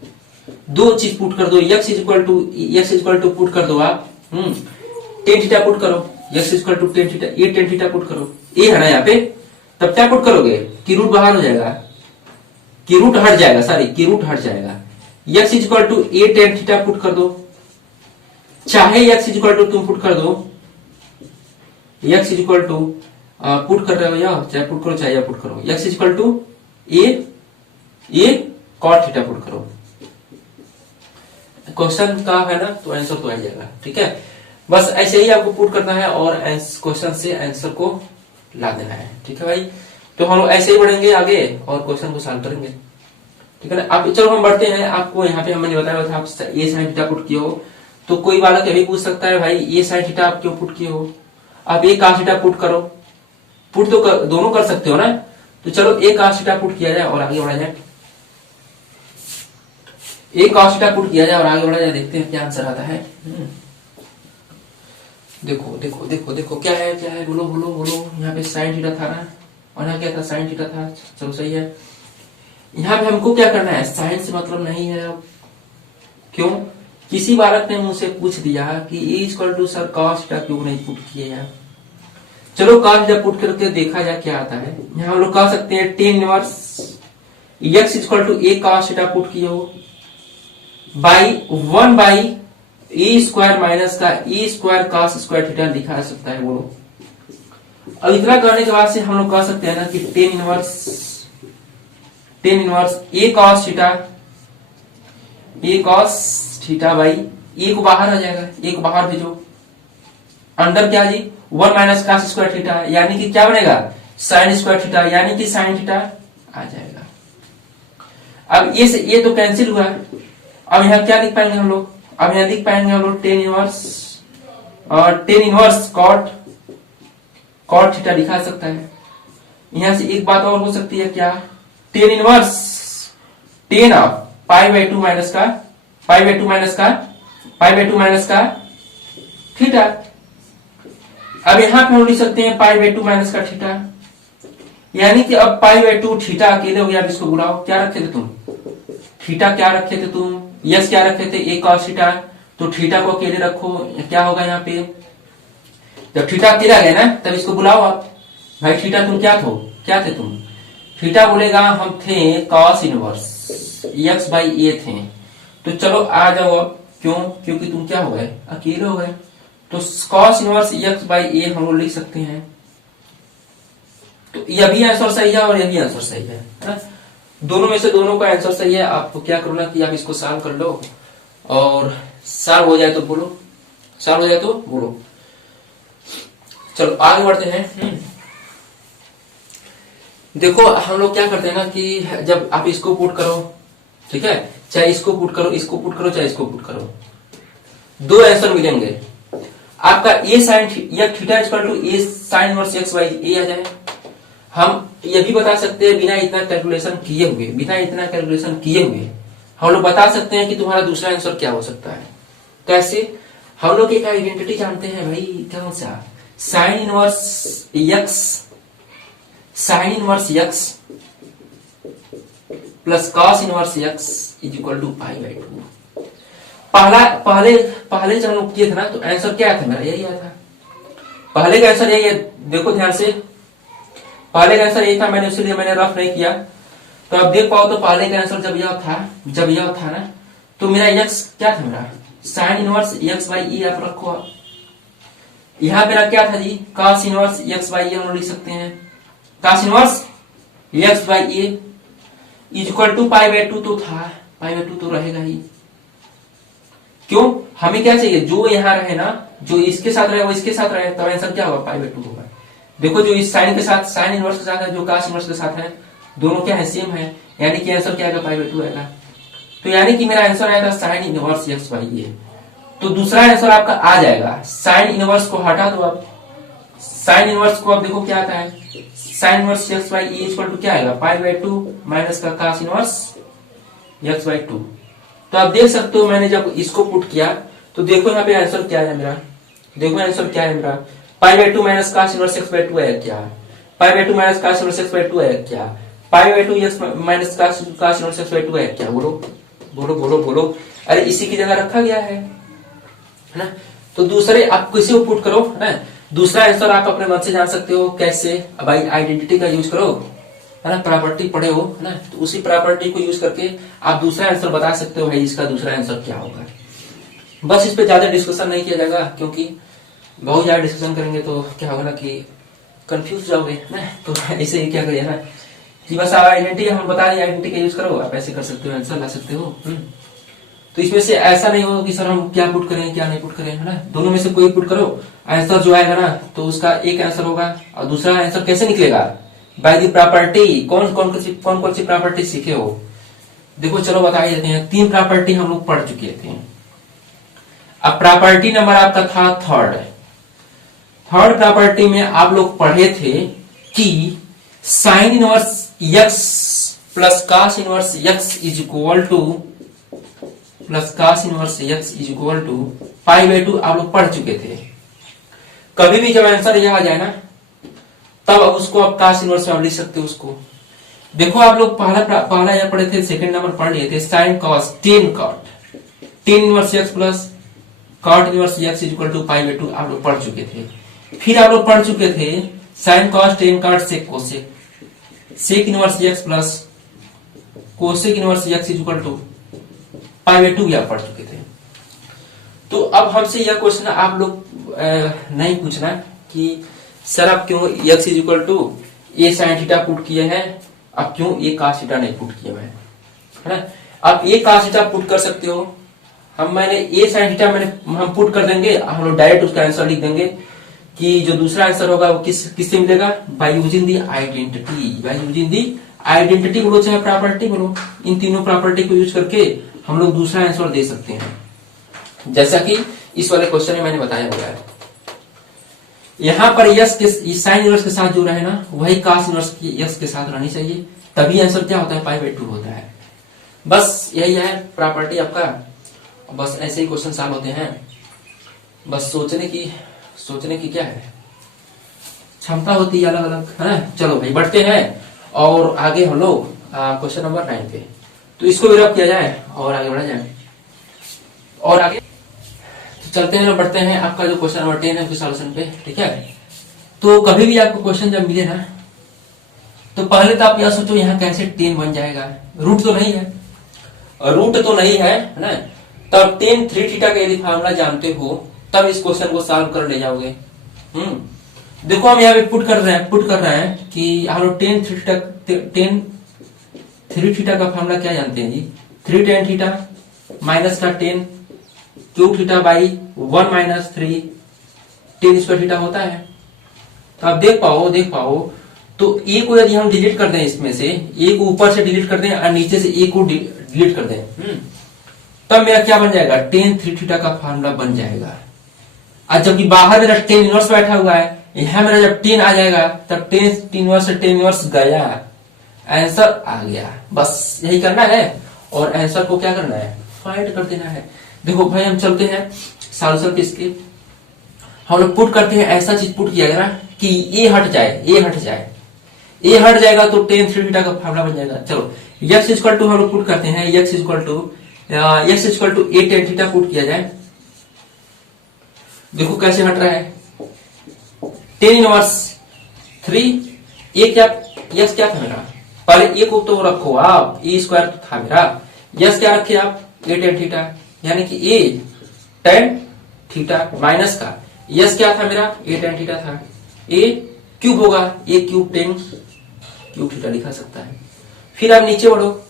दो चीज पुट कर दो, x is equal to put कर दो आप, टेन थीटा पुट करो, x is equal to tan theta, ये टेन थीटा पुट करो, ये है ना यहाँ पे, तब क्या पुट करोगे कि रूट बाहर हो जाएगा, कि रूट हट जाएगा, x is equal to a tan theta put कर दो, चाहे x इज इक्वल टू तुम पुट कर दो, x is equal to put कर रहे हो या चाहे पुट करो चाहे या पुट करो, x is equal to a cot theta put करो। क्वेश्चन का है ना तो आंसर तो आ जाएगा। ठीक है, बस ऐसे ही आपको पुट करना है और क्वेश्चन से आंसर को ला देना है। ठीक है भाई, तो हम लोग ऐसे ही बढ़ेंगे आगे और क्वेश्चन को सॉल्व करेंगे। ठीक है ना, अब चलो हम बढ़ते हैं। आपको यहाँ पे हमने बताया था आप ए साइन थीटा पुट किए हो, तो कोई बालक ये भी पूछ सकता है भाई ए साइन थीटा आप क्यों पुट किए हो, आप ए कॉस थीटा पुट करो, पुट तो दोनों कर सकते हो ना, तो चलो ए कॉस थीटा पुट किया जाए और आगे बढ़ा जाए, ए कॉस थीटा पुट किया जाए और आगे बढ़ा जाए, देखते हैं क्या आंसर आता है। देखो क्या है, बोलो। यहाँ पे साइन थीटा था ना, और यहाँ क्या था, साइन थीटा था, चलो सही है। यहाँ पे हमको क्या करना है, साइन से मतलब नहीं है। अब क्यों, किसी बालक ने मुझसे पूछ दिया कि a equal to r cos theta क्यों नहीं पुट किए यार, चलो कॉस थीटा पुट करके देखा जाए क्या आता है। यहाँ हम लोग कह सकते हैं tan inverse x equal to a cos theta put किए हो बाई 1 ए स्क्वायर माइनस का a square cos square theta लिखा जा सकता है। बोलो, अब इतना करने के बाद से हम लोग कह सकते हैं ना कि tan inverse a cos theta by a को बाहर आ जाएगा, ए को बाहर भेजो, अंडर क्या जी 1 माइनस कॉस स्क्वायर थीटा, यानी कि क्या बनेगा साइन स्क्वायर थीटा, यानी कि साइन थीटा आ जाएगा। अब ये तो कैंसिल हुआ, अब यहाँ क्या लिख पाएंगे हम लोग, अब यहाँ लिख पाएंगे हम लोग टेन इनवर्स कॉट थीटा लिखा सकता है। यहां से एक बात और हो सकती है, क्या, tan inverse tan of pi by two minus का थीटा। अब यहां पे हम लिख सकते हैं पाई बाई टू माइनस का थीटा, यानी कि अब पाई बाई टू थीटा अकेले हो गया। अब इसको बुलाओ, क्या रखे थे तुम, थीटा क्या रखे थे तुम, यस क्या रखे थे ए कॉस थीटा, तो थीटा को अकेले रखो, क्या होगा यहाँ पे, जब थीटा अकेला गया ना तब इसको बुलाओ आप, भाई थीटा तुम क्या थे तुम, थीटा बोलेगा हम थे कॉस इनवर्स एक्स बाई ए थे, तो चलो आ जाओ अब, क्यों, क्योंकि तुम क्या हो गए, अकेले हो गए, तो cos inverse x by a हम लोग लिख सकते हैं। तो यह भी आंसर सही है और यह भी आंसर सही है ना? दोनों में से दोनों का आंसर सही है। आपको क्या करना कि आप इसको सॉल्व कर लो, और सॉल्व हो जाए तो बोलो, चलो आगे बढ़ते हैं। देखो हम लोग क्या करते हैं ना कि जब आप इसको पुट करो, ठीक है, चाहे इसको पुट करो चाहे इसको पुट करो, दो आंसर मिलेंगे आपका। ए साइन या theta equal to a sine inverse x by a आ जाए, हम ये भी बता सकते हैं बिना इतना कैलकुलेशन किए हुए हम लोग बता सकते हैं कि तुम्हारा दूसरा आंसर क्या हो सकता है। कैसे? हम लोग एक आइडेंटिटी जानते हैं भाई, कौन सा? Sine inverse x plus cos inverse x is equal to pi by 2। पहले जब हम लोग किए थे ना, तो आंसर क्या था मेरा? यही आया था। पहले का आंसर यही है, देखो ध्यान से, पहले का आंसर यही था, मैंने इसलिए मैंने रफ नहीं किया। तो आप देख पाओ, तो पहले का आंसर जब यह था ना, तो मेरा यक्स क्या था? मेरा sine inverse x by e आप रखो। यहां मेरा क्या था जी? Cos inverse x by a हम लोग लिख सकते हैं। Cos inverse x by a is equal to pi by 2 तो था, पाई बाई 2 तो रहेगा ही। क्यों? हमें क्या चाहिए? जो यहाँ रहे ना, जो इसके साथ रहे वो इसके साथ रहे, तो आंसर क्या होगा? पाई बाई 2 होगा। देखो, जो इस साइन के साथ, साइन इनवर्स के साथ है, जो कॉस इनवर्स के साथ है, दोनों क्या है? सेम है, यानी कि आंसर क्या आएगा? पाई बाई 2 आएगा। तो यानी कि मेरा आंसर आया था साइन इनवर्स एक्स बाई ए। तो दूसरा आंसर आपका आ जाएगा। साइन इनवर्स को हटा दो आप, साइन इनवर्स को आप देखो क्या आता है? Sine inverse x by a equal to क्या आएगा? पाई बाई 2 माइनस का कॉस इनवर्स एक्स बाई 2। तो आप देख सकते हो, मैंने जब इसको पुट किया तो देखो यहाँ पे आंसर क्या है मेरा। देखो आंसर क्या है मेरा? पाई by 2 minus cos inverse x by 2 है क्या? पाई by 2 minus cos inverse x by 2 है क्या? पाई by 2 x minus cos inverse x by 2 है क्या? बोलो बोलो बोलो बोलो। अरे इसी की जगह रखा गया है ना। तो दूसरे आप किसी को पुट करो है ना, दूसरा आंसर आप अपने मन से जान सकते हो। कैसे? भाई आइडेंटिटी का यूज करो, है ना, प्रॉपर्टी पढ़े हो है ना, तो उसी प्रॉपर्टी को यूज करके आप दूसरा आंसर बता सकते हो भाई इसका दूसरा आंसर क्या होगा। बस इस पे ज्यादा डिस्कशन नहीं किया जाएगा, क्योंकि बहुत ज्यादा डिस्कशन करेंगे तो क्या होगा ना कि कंफ्यूज जाओगे ना। तो ऐसे ही क्या करिए ना कि बस आप आइडेंटिटी हम बता रहे, आइडेंटिटी का यूज करो, आप ऐसे कर सकते हो, आंसर ला सकते हो। तो इसमें से ऐसा नहीं होगा कि सर हम क्या पुट करें क्या नहीं पुट करें, है ना। दोनों में से कोई पुट करो, आंसर जो आएगा ना तो उसका एक आंसर होगा। और दूसरा आंसर कैसे निकलेगा? By the property. कौन कौन सी प्रॉपर्टी सीखे हो? देखो चलो बता ही देते हैं। 3 प्रॉपर्टी हम लोग पढ़ चुके थे। अब प्रॉपर्टी नंबर आपका था थर्ड प्रॉपर्टी में आप लोग पढ़े थे कि sine inverse x plus cos inverse x is equal to pi by 2 आप लोग पढ़ चुके थे। कभी भी जब आंसर यह आ जाए ना, तब अब उसको आप कॉस इनवर्स में लिख सकते हो उसको। देखो आप लोग पहला यह पढ़े थे, सेकंड नंबर पढ़ लिए थे, sine cos tan inverse x plus cot inverse x is equal to pi by 2 आप लोग पढ़ चुके थे। फिर आप लोग पढ़ चुके थे sine cos tan cot sec cosec sec inverse x plus cosec inverse x is equal to pi by 2 भी आप पढ़ चुके थे। तो अब हमसे यह क्वेश्चन आप लोग नहीं पूछना कि सर आप क्यों x is equal to a sine theta put किए हैं, आप क्यों ए कॉस थीटा नहीं पुट किए हैं, है ना। आप ए कॉस थीटा पुट कर सकते हो, मैंने ए साइन थीटा हम पुट कर देंगे, हम लोग डायरेक्ट उसका आंसर लिख देंगे कि जो दूसरा आंसर होगा वो किससे मिलेगा? बाय यूजिंग दी आइडेंटिटी बोलो चाहे प्रॉपर्टी बोलो, इन तीनों प्रॉपर्टी को यूज करके हम लोग दूसरा आंसर दे सकते हैं। जैसा कि इस वाले क्वेश्चन में मैंने बताया हुआ है। यहां पर यस के साइन इनवर्स के साथ जो रहे ना, वही कॉस इनवर्स यस के साथ रहनी चाहिए, तभी आंसर क्या होता है? पाई बाई 2 होता है। बस यही है प्रॉपर्टी आपका। बस ऐसे ही क्वेश्चन सॉल्व होते हैं। बस सोचने की क्या है, क्षमता होती है अलग अलग, है ना। चलो भाई बढ़ते हैं और आगे हम लोग क्वेश्चन नंबर 9 पे, तो इसको भी रब किया जाए और आगे बढ़ा जाए। और आगे तो चलते हैं, बढ़ते हैं आपका जो क्वेश्चन नंबर 10 है उसके सॉल्यूशन पे, ठीक है। तो कभी भी आपको क्वेश्चन जब मिले ना, तो पहले तो आप यह सोचो यहाँ कैसे 10 बन जाएगा। रूट तो नहीं है ना। तब tan 3 थीटा का यदि फार्मूला जानते हो तब इस क्वेश्चन को सॉल्व कर ले जाओगे। देखो हम यहाँ पे पुट कर रहे हैं कि हम लोग tan 3 थीटा का फार्मूला क्या जानते हैं जी? 3 tan थीटा माइनस का tan cube theta by 1 minus 3 tan square theta होता है। तो आप देख पाओ तो ए को यदि हम डिलीट कर दें, इसमें से ए को ऊपर से डिलीट कर दें और नीचे से ए को डिलीट कर दें, तब मेरा क्या बन जाएगा? tan 3 थीटा का फार्मूला बन जाएगा। और जबकि बाहर मेरा tan इनवर्स बैठा हुआ है, यहां मेरा जब 10 आ जाएगा तब 10 इनवर्स से 10 इनवर्स गया, आंसर आ गया। बस यही करना है और आंसर को क्या करना है, फाइंड कर देना है। देखो भाई हम चलते हैं सॉल्यूशन पे इसके, हम लोग पुट करते हैं, ऐसा चीज पुट किया ना कि ए हट जाए, ए हट जाए, ए हट जाएगा तो टेन थ्री थीटा का फार्मूला बन जाएगा। चलो x इक्वल टू हम लोग पुट करते हैं, x equal to a tan theta put किया जाए। देखो कैसे हट रहा है, टेन इनवर्स 3, ए क्या, यस क्या था मेरा, पहले ए को तो रखो आप, ए स्क्वायर तो था मेरा, यस क्या रखे आप, ए टेन थीटा, यानी कि ए टेन थीटा माइनस का यस क्या था मेरा, ए टेन थीटा था, ए क्यूब होगा, ए क्यूब टेन क्यूब थीटा लिखा सकता है। फिर आप नीचे बढ़ो,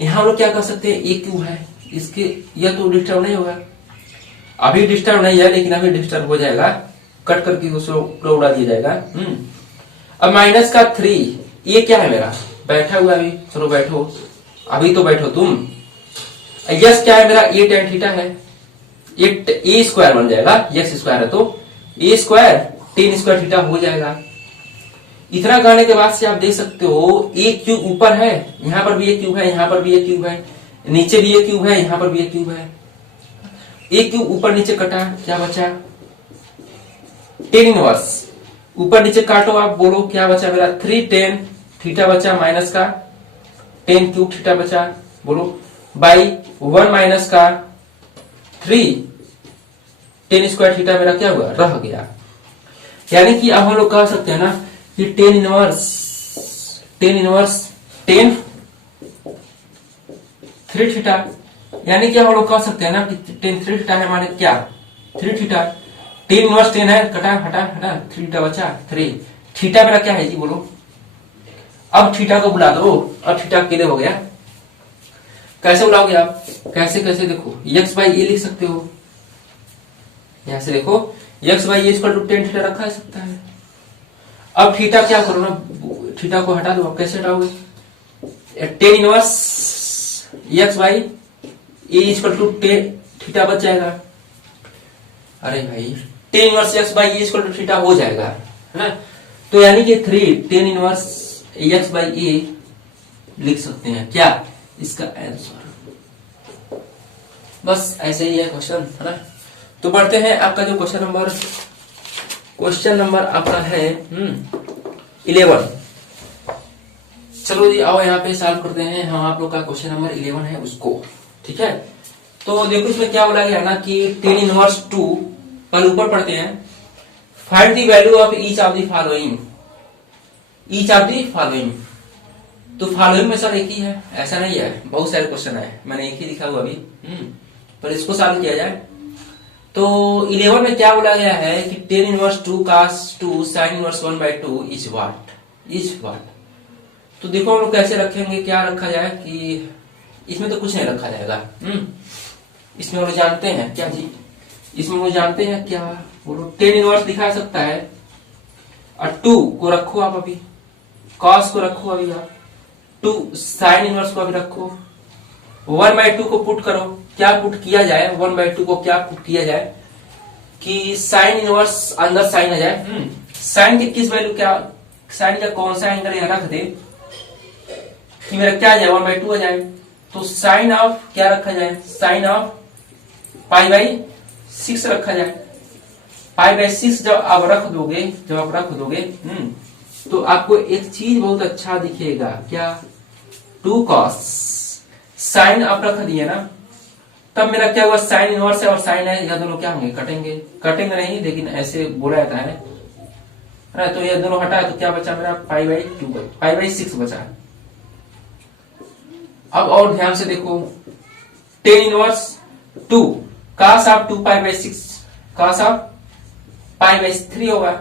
यहां हम लोग क्या कर सकते हैं, ए क्यूब है, इसके यह तो डिस्टर्ब नहीं होगा, अभी डिस्टर्ब नहीं है लेकिन अभी डिस्टर्ब हो जाएगा, कट करके उसको उड़ा दिया जाएगा। अब माइनस का 3, ये क्या है मेरा, बैठा हुआ अभी, चलो बैठो, अभी तो बैठो तुम। यस क्या है मेरा, ए टेन थीटा है, ए स्क्वायर बन जाएगा, यस स्क्वायर है तो ए स्क्वायर टेन स्क्वायर थीटा हो जाएगा। इतना करने के बाद से आप देख सकते हो ए क्यूब ऊपर है, यहां पर भी ए क्यूब है, यहां पर भी ए क्यूब है, नीचे भी ए क्यूब है, यहां पर भी ए क्यूब है, ए क्यूब ऊपर नीचे कटा, क्या बचा, टेन इनवर्स, ऊपर नीचे काटो आप, बोलो क्या बचा मेरा, 3 टेन थीटा बचा, माइनस का 10 क्यूब थीटा बचा, बोलो बाई 1 माइनस का 3 10 स्क्वायर थीटा मेरा क्या हुआ, रह गया। यानी कि अब हम लोग कह सकते हैं ना कि 10 इनवर्स 10 3 थीटा, यानी कि हम लोग कह सकते हैं ना कि 10 3 थीटा है, माने क्या 3 थीटा, 10 इनवर्स 10 है, कटा हटा हटा 3 थीटा बचा 3, थीटा मेरा क्या है जी बोलो, अब थीटा को बुला दो, अब थीटा अकेले हो गया, कैसे बुलाओगे आप, कैसे कैसे देखो, x बाई ए लिख सकते हो, यहां से देखो x by a equal to 10 theta रखा है सकता है। अब थीटा क्या करो ना, थीटा को हटा दो, अब कैसे हटाओगे, 10 inverse x by a equal to 10 theta बच जाएगा, अरे भाई 10 inverse x by a equal to theta हो जाएगा, है ना, तो यानी कि 10 इनवर्स x बाई ए लिख सकते हैं क्या, इसका आंसर। बस ऐसे ही है क्वेश्चन, है ना। तो बढ़ते हैं आपका जो क्वेश्चन नंबर आपका है 11। चलो जी आओ यहाँ पे सॉल्व करते हैं हम, आप लोग का क्वेश्चन नंबर 11 है उसको, ठीक है। तो देखो इसमें क्या बोला गया ना कि 10 इनवर्स 2 पर ऊपर पढ़ते हैं, find the value of each of the following, each of the following, तो फॉलोइंग में सर एक ही है, ऐसा नहीं है, बहुत सारे क्वेश्चन है, मैंने एक ही लिखा हुआ अभी, पर इसको सॉल्व किया जाए। तो 11 में क्या बोला गया है कि 10 inverse 2 cos 2 sin inverse 1/2 is what. तो देखो हम लोग कैसे रखेंगे, क्या रखा जाए कि इसमें तो कुछ नहीं रखा जाएगा, इसमें हम लोग जानते हैं क्या जी, इसमें हम लोग जानते हैं क्या, बोलो 10 इनवर्स दिखा सकता है, और 2 को रखो आप अभी, cos को रखो अभी आप, 2 sin इनवर्स को अभी रखो, 1/2 को पुट करो, क्या पुट किया जाए, 1/2 को क्या पुट किया जाए कि sin इनवर्स अंदर sin आ जाए, sin की किस वैल्यू, क्या sin का कौन सा एंगल यहां रख दे कि मेरा क्या आ जाए 1/2 आ जाए, तो sin ऑफ क्या रखा जाए, sin ऑफ π/6 रखा जाए, π/6 जब आप रख दोगे तो आपको एक चीज बहुत अच्छा दिखेगा, क्या 2 cos साइन आप रख दिए ना, तब मेरा क्या हुआ, साइन इनवर्स है और साइन है, यह दोनों क्या होंगे, कटेंगे नहीं, लेकिन ऐसे बोला जाता है ना, तो ये दोनों हटा तो क्या बचा मेरा π/6 बचा। अब और ध्यान से देखो 10 inverse 2 cos of 2π/6 cos of π/3 होगा।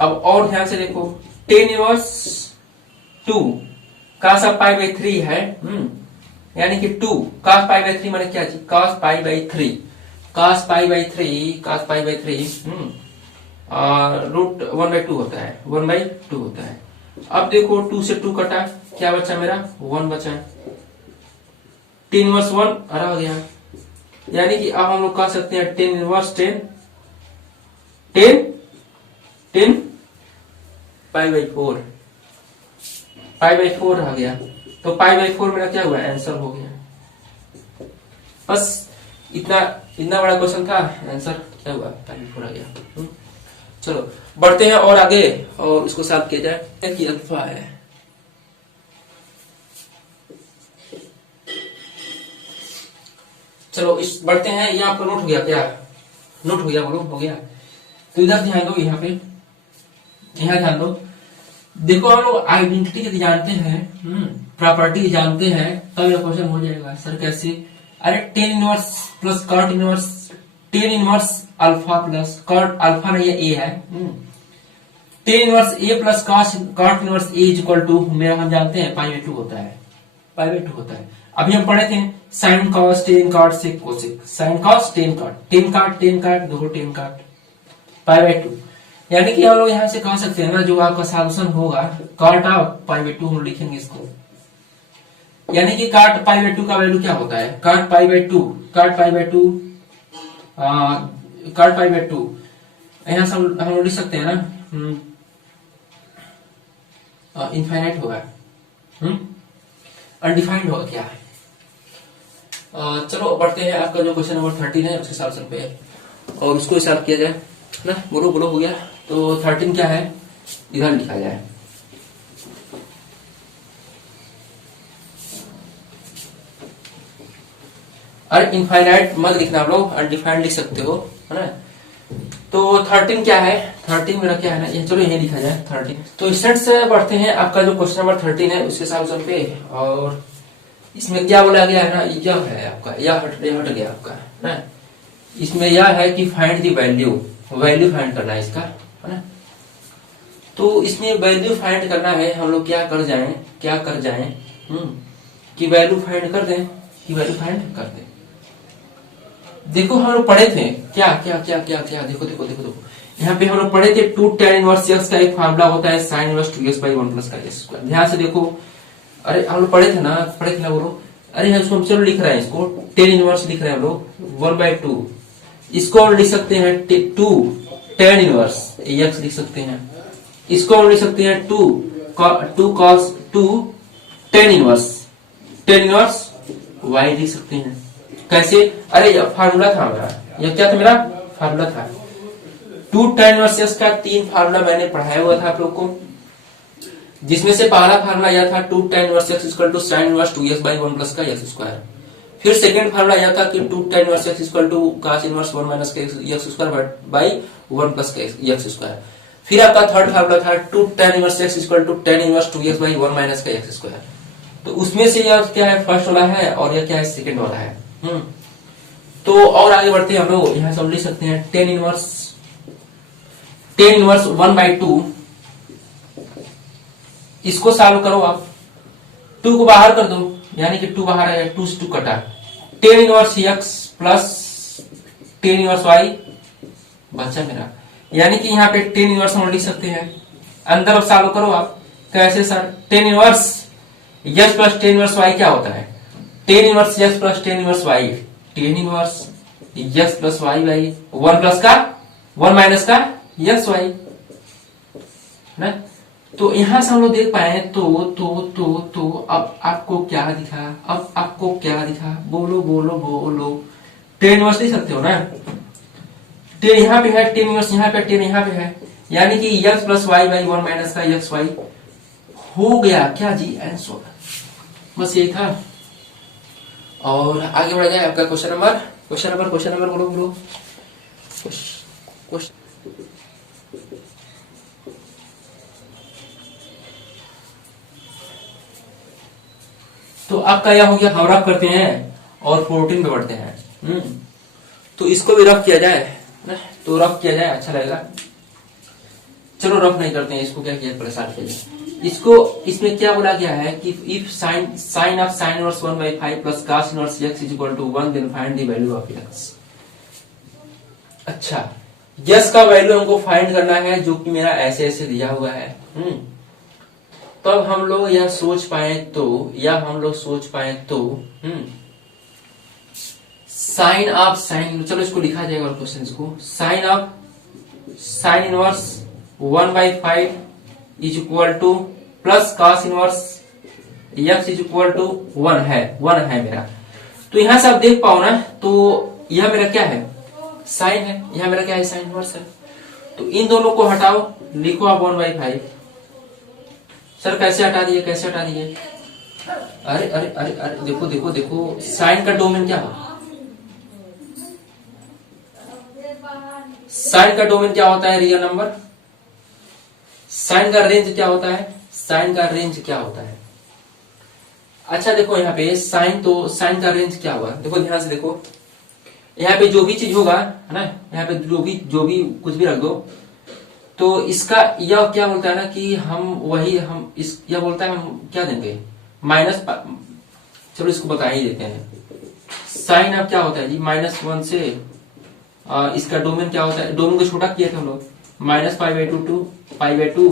अब और ध्यान से देखो 10 इनवर्स 2 cos ऑफ π/3 है, यानी कि 2 cos π/3 माने क्या चीज, cos π/3 रूट 1/2 होता है, 1/2 होता है। अब देखो 2 से 2 कटा, क्या बचा मेरा 1 बचा, 10 इनवर्स 1 हरा गया, यानी कि अब हम लोग कह सकते हैं 10 इनवर्स 10 10 π/4 π/4 आ गया। तो π/4 मेरा क्या हुआ, आंसर हो गया। बस इतना इतना बड़ा क्वेश्चन था, आंसर क्या हुआ, π/4 आ गया। चलो बढ़ते हैं और आगे, और इसको सॉल्व किया जाए कि अल्फा है। चलो इस बढ़ते हैं, ये आपका नोट हो गया क्या, नोट हो गया, बोलो हो गया। तो इधर ध्यान दो, यहाँ पे यहाँ ध्यान दो। देखो हम लोग आइडेंटिटी जानते हैं, प्रॉपर्टी जानते हैं, तब यह क्वेश्चन हो जाएगा। सर कैसे, अरे tan inverse plus cot inverse, tan inverse alpha plus cot, alpha नहीं ये ए है, tan inverse a plus cot inverse a is equal to, मेरा हम जानते हैं π/2 होता है, π/2 होता है। अभी हम पढ़े थे sine cos tan cot sec cosec, sine cos tan cot, tan cot देखो टेन कॉट π/2, यानी कि हम लोग यहाँ से कह सकते हैं ना, जो आपका सॉल्यूशन होगा कॉट ऑफ π/2 हम लिखेंगे इसको, यानी कि कॉट π/2 का वैल्यू क्या होता है, कॉट π/2 यहाँ से हम लोग लिख सकते हैं ना, इनफाइनाइट होगा, अनडिफाइंड होगा क्या। चलो बढ़ते हैं, आपका जो क्वेश्चन नंबर 13 है उसके सॉल्यूशन पे, और उसको सॉल्व किया जाए ना। बोलो बोलो हो गया। तो 13 क्या है, इधर लिखा जाए। अरे इनफाइनाइट मत लिखना आप लोग, अनडिफाइंड लिख सकते हो, है ना। तो 13 क्या है, 13 मेरा क्या है ना, ये चलो यही लिखा जाए 13। तो स्टूडेंट्स बढ़ते हैं, आपका जो क्वेश्चन नंबर 13 है उसके सॉल्यूशन पे, और इसमें क्या बोला गया है ना, यह है आपका, यह हट गया आपका, है ना। इसमें यह है कि फाइंड द वैल्यू फाइंड करना है इसका, है ना। तो इसमें वैल्यू फाइंड करना है, हम लोग क्या कर जाएं कि वैल्यू फाइंड कर दें, देखो हम लोग पढ़े थे क्या क्या क्या क्या क्या, देखो देखो देखो देखो, यहाँ पे हम लोग पढ़े थे 2 tan इनवर्स x का एक फार्मूला होता है sin इनवर्स 2x/1 प्लस का x²। ध्यान से देखो, अरे हम लोग पढ़े थे ना बोलो, अरे इसको हम चलो लिख रहे हैं, इसको tan इनवर्स लिख रहे हैं हम लोग 1/2, इसको हम लिख सकते हैं 2 tan इनवर्स x लिख सकते हैं, इसको हम लिख सकते हैं 2 cos 2 tan इनवर्स y लिख सकते हैं। कैसे, अरे यह फार्मूला था मेरा, यह क्या था मेरा फार्मूला था, 2 tan इनवर्स x का 3 फार्मूला मैंने पढ़ाया हुआ था आप लोग को, जिसमें से पहला फार्मूला यह था 2 tan inverse x equal to sin inverse 2x/1 plus का x²। फिर सेकंड फार्मूला यह था कि 2 tan inverse x equal to cos inverse 1 minus का x²/1 प्लस का x²। फिर आपका थर्ड फार्मूला था 2 tan inverse x equal to tan inverse 2x/1 minus का x²। तो उसमें से यह क्या है, फर्स्ट वाला है, और यह क्या है, सेकंड वाला है। तो और आगे बढ़ते हैं हम लोग, यहाँ से हम लिख सकते हैं tan इनवर्स 1/2, इसको सॉल्व करो आप, 2 को बाहर कर दो, यानी कि 2 बाहर आया, 2 से 2 कटा, tan inverse x plus tan inverse y बचा मेरा, यानी कि यहाँ पे tan इनवर्स हम लिख सकते हैं, अंदर अब सॉल्व करो आप। कैसे sir, tan inverse x plus tan inverse y क्या होता है, tan inverse x plus tan inverse y, tan inverse x plus y by 1 plus का 1 माइनस का x y ना। तो यहां से हम लोग देख पाए तो अब आपको क्या दिखा, बोलो बोलो बोलो, tan इनवर्स लिख सकते हो ना, tan यहाँ पे है, tan इनवर्स यहाँ पे, tan यहाँ पे है, यानी कि x plus y by 1 minus का x y हो गया क्या जी, आंसर। बस यही था, और आगे बढ़ा जाए। आपका क्वेश्चन नंबर बोलो क्वेश्चन। तो आपका यह हो गया, हम रफ करते हैं और 14 पे बढ़ते हैं। तो इसको भी रफ किया जाए ना, तो रफ किया जाए, अच्छा लगेगा। चलो रफ नहीं करते हैं, इसको क्या किया, परेशान किया जाए इसको। इसमें क्या बोला गया है कि if sine of sin inverse 1/5 plus cos inverse x is equal to 1, then find the value of x। अच्छा, x का वैल्यू हमको फाइंड करना है, जो कि मेरा ऐसे ऐसे दिया हुआ है। तब हम लोग यह सोच पाए तो साइन ऑफ साइन, चलो इसको लिखा जाएगा और क्वेश्चन को, sine of sine inverse 1/5 is equal to plus cos inverse x is equal to 1 है मेरा। तो यहां से आप देख पाओ ना, तो यह मेरा क्या है, साइन है, यह मेरा क्या है, साइन इनवर्स है। तो इन दोनों को हटाओ, लिखो आप 1/5। सर कैसे हटा दिए, कैसे हटा दिए? अरे अरे अरे अरे देखो देखो देखो, साइन का डोमेन क्या होगा, साइन का डोमेन क्या होता है, रियल नंबर। साइन का रेंज क्या होता है, साइन का रेंज क्या होता है। अच्छा देखो यहाँ पे साइन, तो साइन का रेंज क्या होगा, देखो ध्यान से देखो, यहाँ पे जो भी चीज होगा है ना, यहाँ पे जो भी कुछ भी रख दो, तो इसका यह क्या बोलता है ना कि हम इस यह बोलता है हम क्या देंगे, माइनस, चलो इसको बता ही देते हैं। साइन अब क्या होता है जी, -1 से इसका डोमेन क्या होता है, डोमेन को छोटा किया था हम लोग, -π/2 to π/2,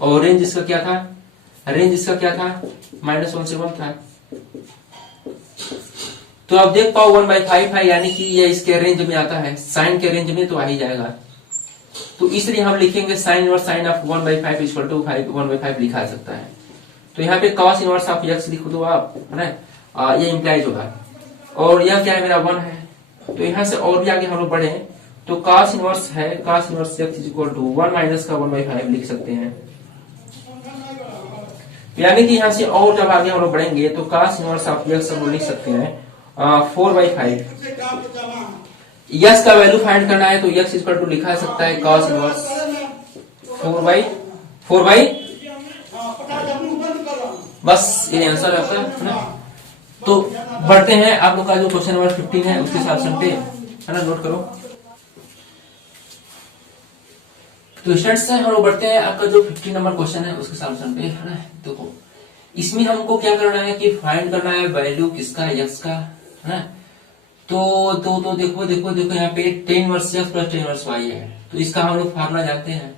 और रेंज इसका क्या था, रेंज इसका क्या था, -1 से 1 था। तो आप देख पाओ 1/5 है, यानी कि ये इसके रेंज में आता है, साइन के रेंज में तो आ ही जाएगा। तो इसलिए हम लिखेंगे साइन और साइन ऑफ 1/5 इक्वल टू 1/5 लिखा जा सकता है। तो यहाँ पे cos इनवर्स ऑफ x लिख दो आप, है ना, ये इंप्लाइज होगा। और यह क्या है, मेरा 1 है। तो यहाँ से और भी आगे हम लोग बढ़े, तो cos इनवर्स है, cos inverse x is equal to 1 minus का 1/5 लिख सकते हैं। यानी कि यहाँ से और जब आगे हम लोग बढ़ेंगे तो cos इनवर्स ऑफ x हम लोग लिख सकते हैं 4/5। यस का वैल्यू फाइंड करना है, तो x इक्वल टू लिखा जा सकता है cos इनवर्स 4/, बस ये आंसर है आपका। तो बढ़ते हैं, आप लोग का जो क्वेश्चन नंबर 15 है उसके सॉल्यूशन पे, है ना, नोट करो। तो स्टूडेंट्स से हम लोग बढ़ते हैं, आपका जो 15 नंबर क्वेश्चन है उसके सॉल्यूशन पे, है ना। देखो इसमें हमको क्या करना है कि फाइंड करना है वैल्यू किसका, x का, है ना। तो देखो देखो देखो यहाँ पे tan inverse x plus tan inverse y है। तो इसका हम लोग फार्मूला जानते हैं,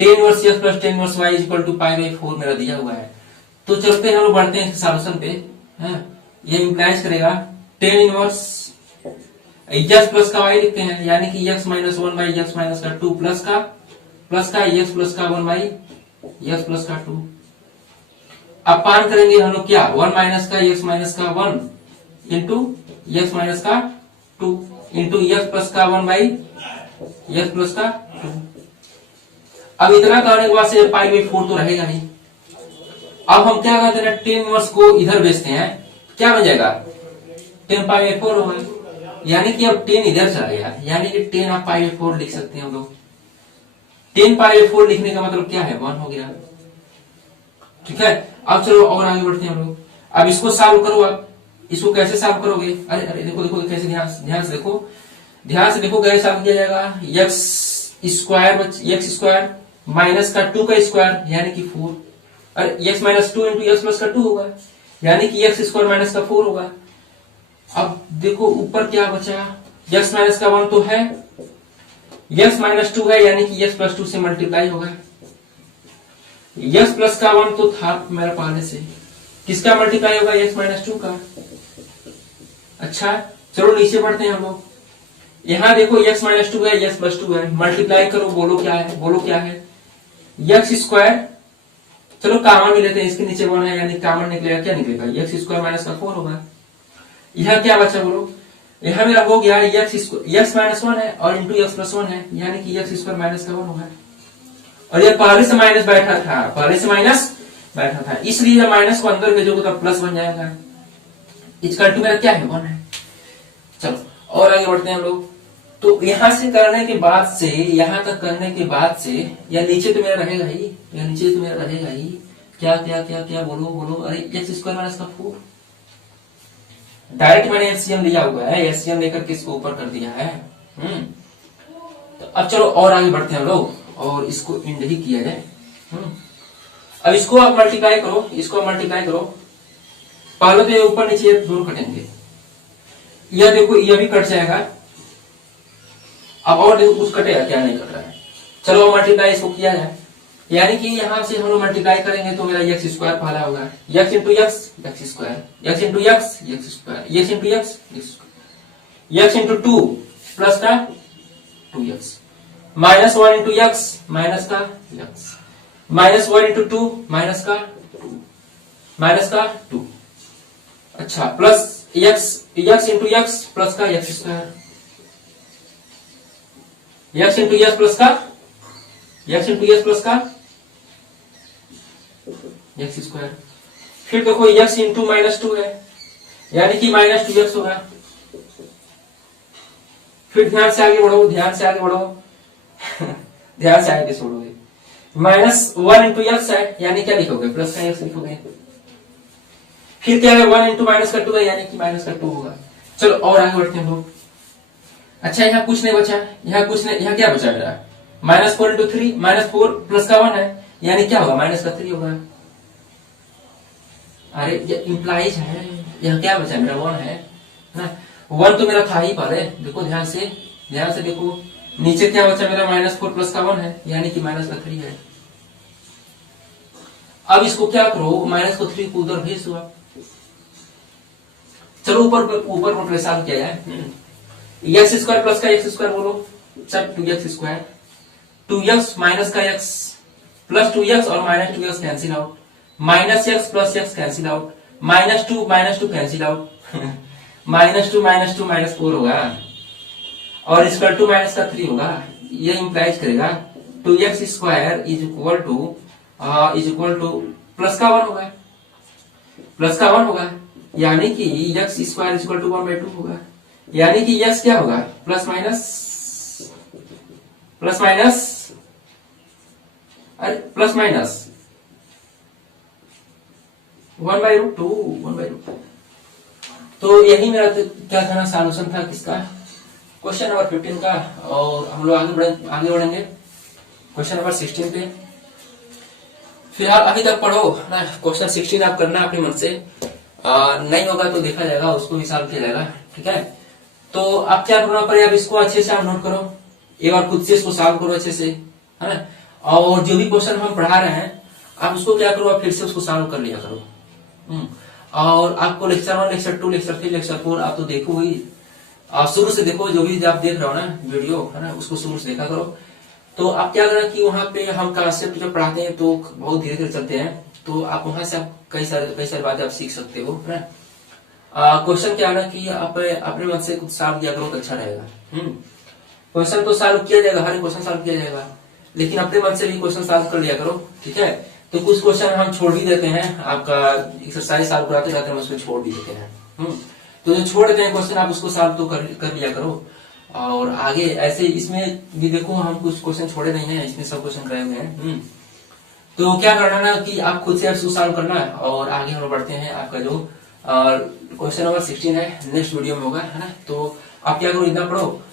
tan inverse x plus tan inverse y is equal to π/4 मेरा दिया हुआ है। तो चलते हैं हम लोग बढ़ते हैं सॉल्यूशन पे, है। ये इंप्लाइज करेगा tan इनवर्स x प्लस का y लिखते हैं, यानी कि x माइनस 1/x माइनस का 2 प्लस का x प्लस का 1/x प्लस का 2। अब पान करेंगे हम लोग क्या, 1 माइनस का x माइनस का 1 इंटू x माइनस का 2 इंटू x प्लस का 1/x प्लस का 2। अब इतना करने के बाद से π/4 तो रहेगा नहीं। अब हम क्या करते हैं, tan इनवर्स को इधर भेजते हैं, क्या बन जाएगा, tan π/4 होगा, यानी कि अब tan इधर चला गया, यानी कि tan आप π/4 लिख सकते हैं हम लोग। tan π/4 लिखने का मतलब क्या है, 1 हो गया, ठीक है। अब चलो और आगे बढ़ते हैं हम लोग। अब इसको सॉल्व करो, आप इसको कैसे सॉल्व करोगे, अरे अरे देखो देखो कैसे, ध्यान से देखो, ध्यान से देखो कैसे सॉल्व किया जाएगा। x स्क्वायर माइनस का 2 का स्क्वायर यानी कि 4, अरे x minus 2 into x plus का 2 होगा, यानी कि x स्क्वायर माइनस का 4 होगा। अब देखो ऊपर क्या बचा, x माइनस का 1 तो है, x माइनस 2 है, यानी कि x प्लस 2 से मल्टीप्लाई होगा। x प्लस का 1 तो था मेरा पहले से, किसका मल्टीप्लाई होगा, x माइनस 2 का। अच्छा चलो नीचे बढ़ते हैं हम लोग, यहां देखो x माइनस 2 है, x प्लस 2 है, मल्टीप्लाई करो, बोलो क्या है, बोलो क्या है, x स्क्वायर, चलो कॉमन भी लेते हैं, इसके नीचे 1 है, यानी कॉमन निकलेगा, क्या निकलेगा, x स्क्वायर माइनस का 4 होगा। यह क्या बचा बोलो, यहां मेरा हो गया x माइनस 1 है और इंटू x प्लस 1 है, यानी कि x स्क्वायर माइनस का 1 होगा। और यह पहले से माइनस बैठा था, पहले से माइनस बैठा था, इसलिए माइनस को अंदर भेजोगे तो प्लस बन जाएगा। इसका टू मेरा क्या है, 1 है। चलो और आगे बढ़ते हैं हम लोग। तो यहां से करने के बाद से, यहां तक करने के बाद से, या नीचे तो मेरा रहेगा ही, या नीचे तो मेरा रहेगा ही, क्या क्या क्या क्या बोलो बोलो, अरे x स्क्वायर माइनस का 4, डायरेक्ट मैंने एलसीएम लिया हुआ है, एलसीएम लेकर के इसको ऊपर कर दिया है। तो अब चलो और आगे बढ़ते हैं हम लोग, और इसको इंड ही किया जाए। अब इसको आप मल्टीप्लाई करो, इसको आप मल्टीप्लाई करो, पहले तो ये ऊपर नीचे दोनों कटेंगे, यह देखो यह भी कट जाएगा। अब और देखो कुछ कटेगा क्या, नहीं कट रहा है। चलो मल्टीप्लाई इसको किया जाए, यानी कि यहां से हम लोग मल्टीप्लाई करेंगे तो मेरा x स्क्वायर पहला होगा, x into x x square, x into x x square, x into x x square, x into 2 plus का 2x, -1 इंटू एक्स, माइनस का एक्स, -1 इंटू 2, माइनस का 2। अच्छा, plus x, x into x plus का x square, x into x plus का x into x plus का x square. फिर देखो x into -2 है, यानी कि -2x होगा। फिर ध्यान से आगे बढ़ो, ध्यान से आगे बढ़ो ध्यान से आगे छोड़ोगे, -1 इंटू एक्स है, यानी क्या लिखोगे, प्लस का एक्स लिखोगे। फिर क्या है, 1 इंटू -2 है, यानी कि -2 होगा। चलो और आगे बढ़ते हैं लोग। अच्छा, यहाँ कुछ नहीं बचा, यहाँ कुछ नहीं, यहाँ क्या बचा मेरा, -4 इंटू 3, -4 प्लस का 1 है, यानी क्या होगा, -3 होगा। अरे ये इंप्लाइज है, यह क्या बचा मेरा, 1 है ना, 1 तो मेरा था ही पहले। देखो ध्यान से देखो, नीचे क्या बचा मेरा, -4 प्लस का 1 है, यानी कि -3 है। अब इसको क्या करो, -3 को उधर भेज दो आप। चलो ऊपर पर प्रेसाल किया है, एक्स स्क्वायर प्लस का एक्स स्क्वायर बोलो, चल 2x स्क्वायर, 2x माइनस का x प्लस 2x और -2x cancel out, -x plus x cancel out, -2 cancel out -2 -4 होगा, और इसका 2 माइनस का 3 होगा। ये इंप्लाइज करेगा 2x square is equal to plus का 1 होगा, प्लस का 1 होगा, यानी कि x square is equal to 1/2 होगा, यानी कि x क्या होगा, प्लस माइनस अरे प्लस माइनस 1/2। तो यही मेरा क्या था ना, सॉल्यूशन था किसका, क्वेश्चन नंबर 15 का। और हम लोग आगे बढ़ेंगे क्वेश्चन नंबर 16 पे। फिलहाल अभी तक पढ़ो ना, क्वेश्चन 16 आप करना अपने मन से, नहीं होगा तो देखा जाएगा, उसको भी सॉल्व किया जाएगा, ठीक है। तो अब क्या करना पड़ेगा, अब इसको अच्छे से आप नोट करो, एक बार खुद से इसको सॉल्व करो अच्छे से, है ना। और जो भी क्वेश्चन हम पढ़ा रहे हैं, आप उसको क्या करो, आप फिर से उसको सॉल्व कर लिया करो। और आपको लेक्चर 1, लेक्चर 2, लेक्चर 3, लेक्चर 4 आप तो देखो ही, आप शुरू से देखो, जो भी आप देख रहे हो ना वीडियो, है ना, उसको शुरू से देखा करो। तो आप क्या करना कि वहां पे हम कॉन्सेप्ट जब पढ़ाते हैं तो बहुत धीरे धीरे चलते हैं, तो आप वहां से आप कई सारी बातें आप सीख सकते हो, है ना। क्वेश्चन क्या है ना कि आप अपने मन से कुछ सॉल्व किया करो तो अच्छा रहेगा। क्वेश्चन तो सॉल्व किया जाएगा, हर क्वेश्चन सॉल्व किया जाएगा, लेकिन अपने मन से भी क्वेश्चन सॉल्व कर लिया करो, ठीक है। तो कुछ क्वेश्चन हम छोड़ भी देते हैं, आपका एक्सरसाइज सॉल्व कराते रहते हैं, उसको छोड़ भी देते हैं। तो जो छोड़ देते हैं क्वेश्चन, आप उसको सॉल्व तो कर लिया करो। और आगे ऐसे इसमें भी देखो, हम कुछ क्वेश्चन छोड़े नहीं है, इसमें सब क्वेश्चन कराए हुए हैं। तो क्या करना ना कि आप खुद से आप सॉल्व करना है, और आगे हम लोग बढ़ते हैं। आपका जो क्वेश्चन नंबर 16 है, नेक्स्ट वीडियो में होगा, है ना। तो आप क्या करो, इतना पढ़ो,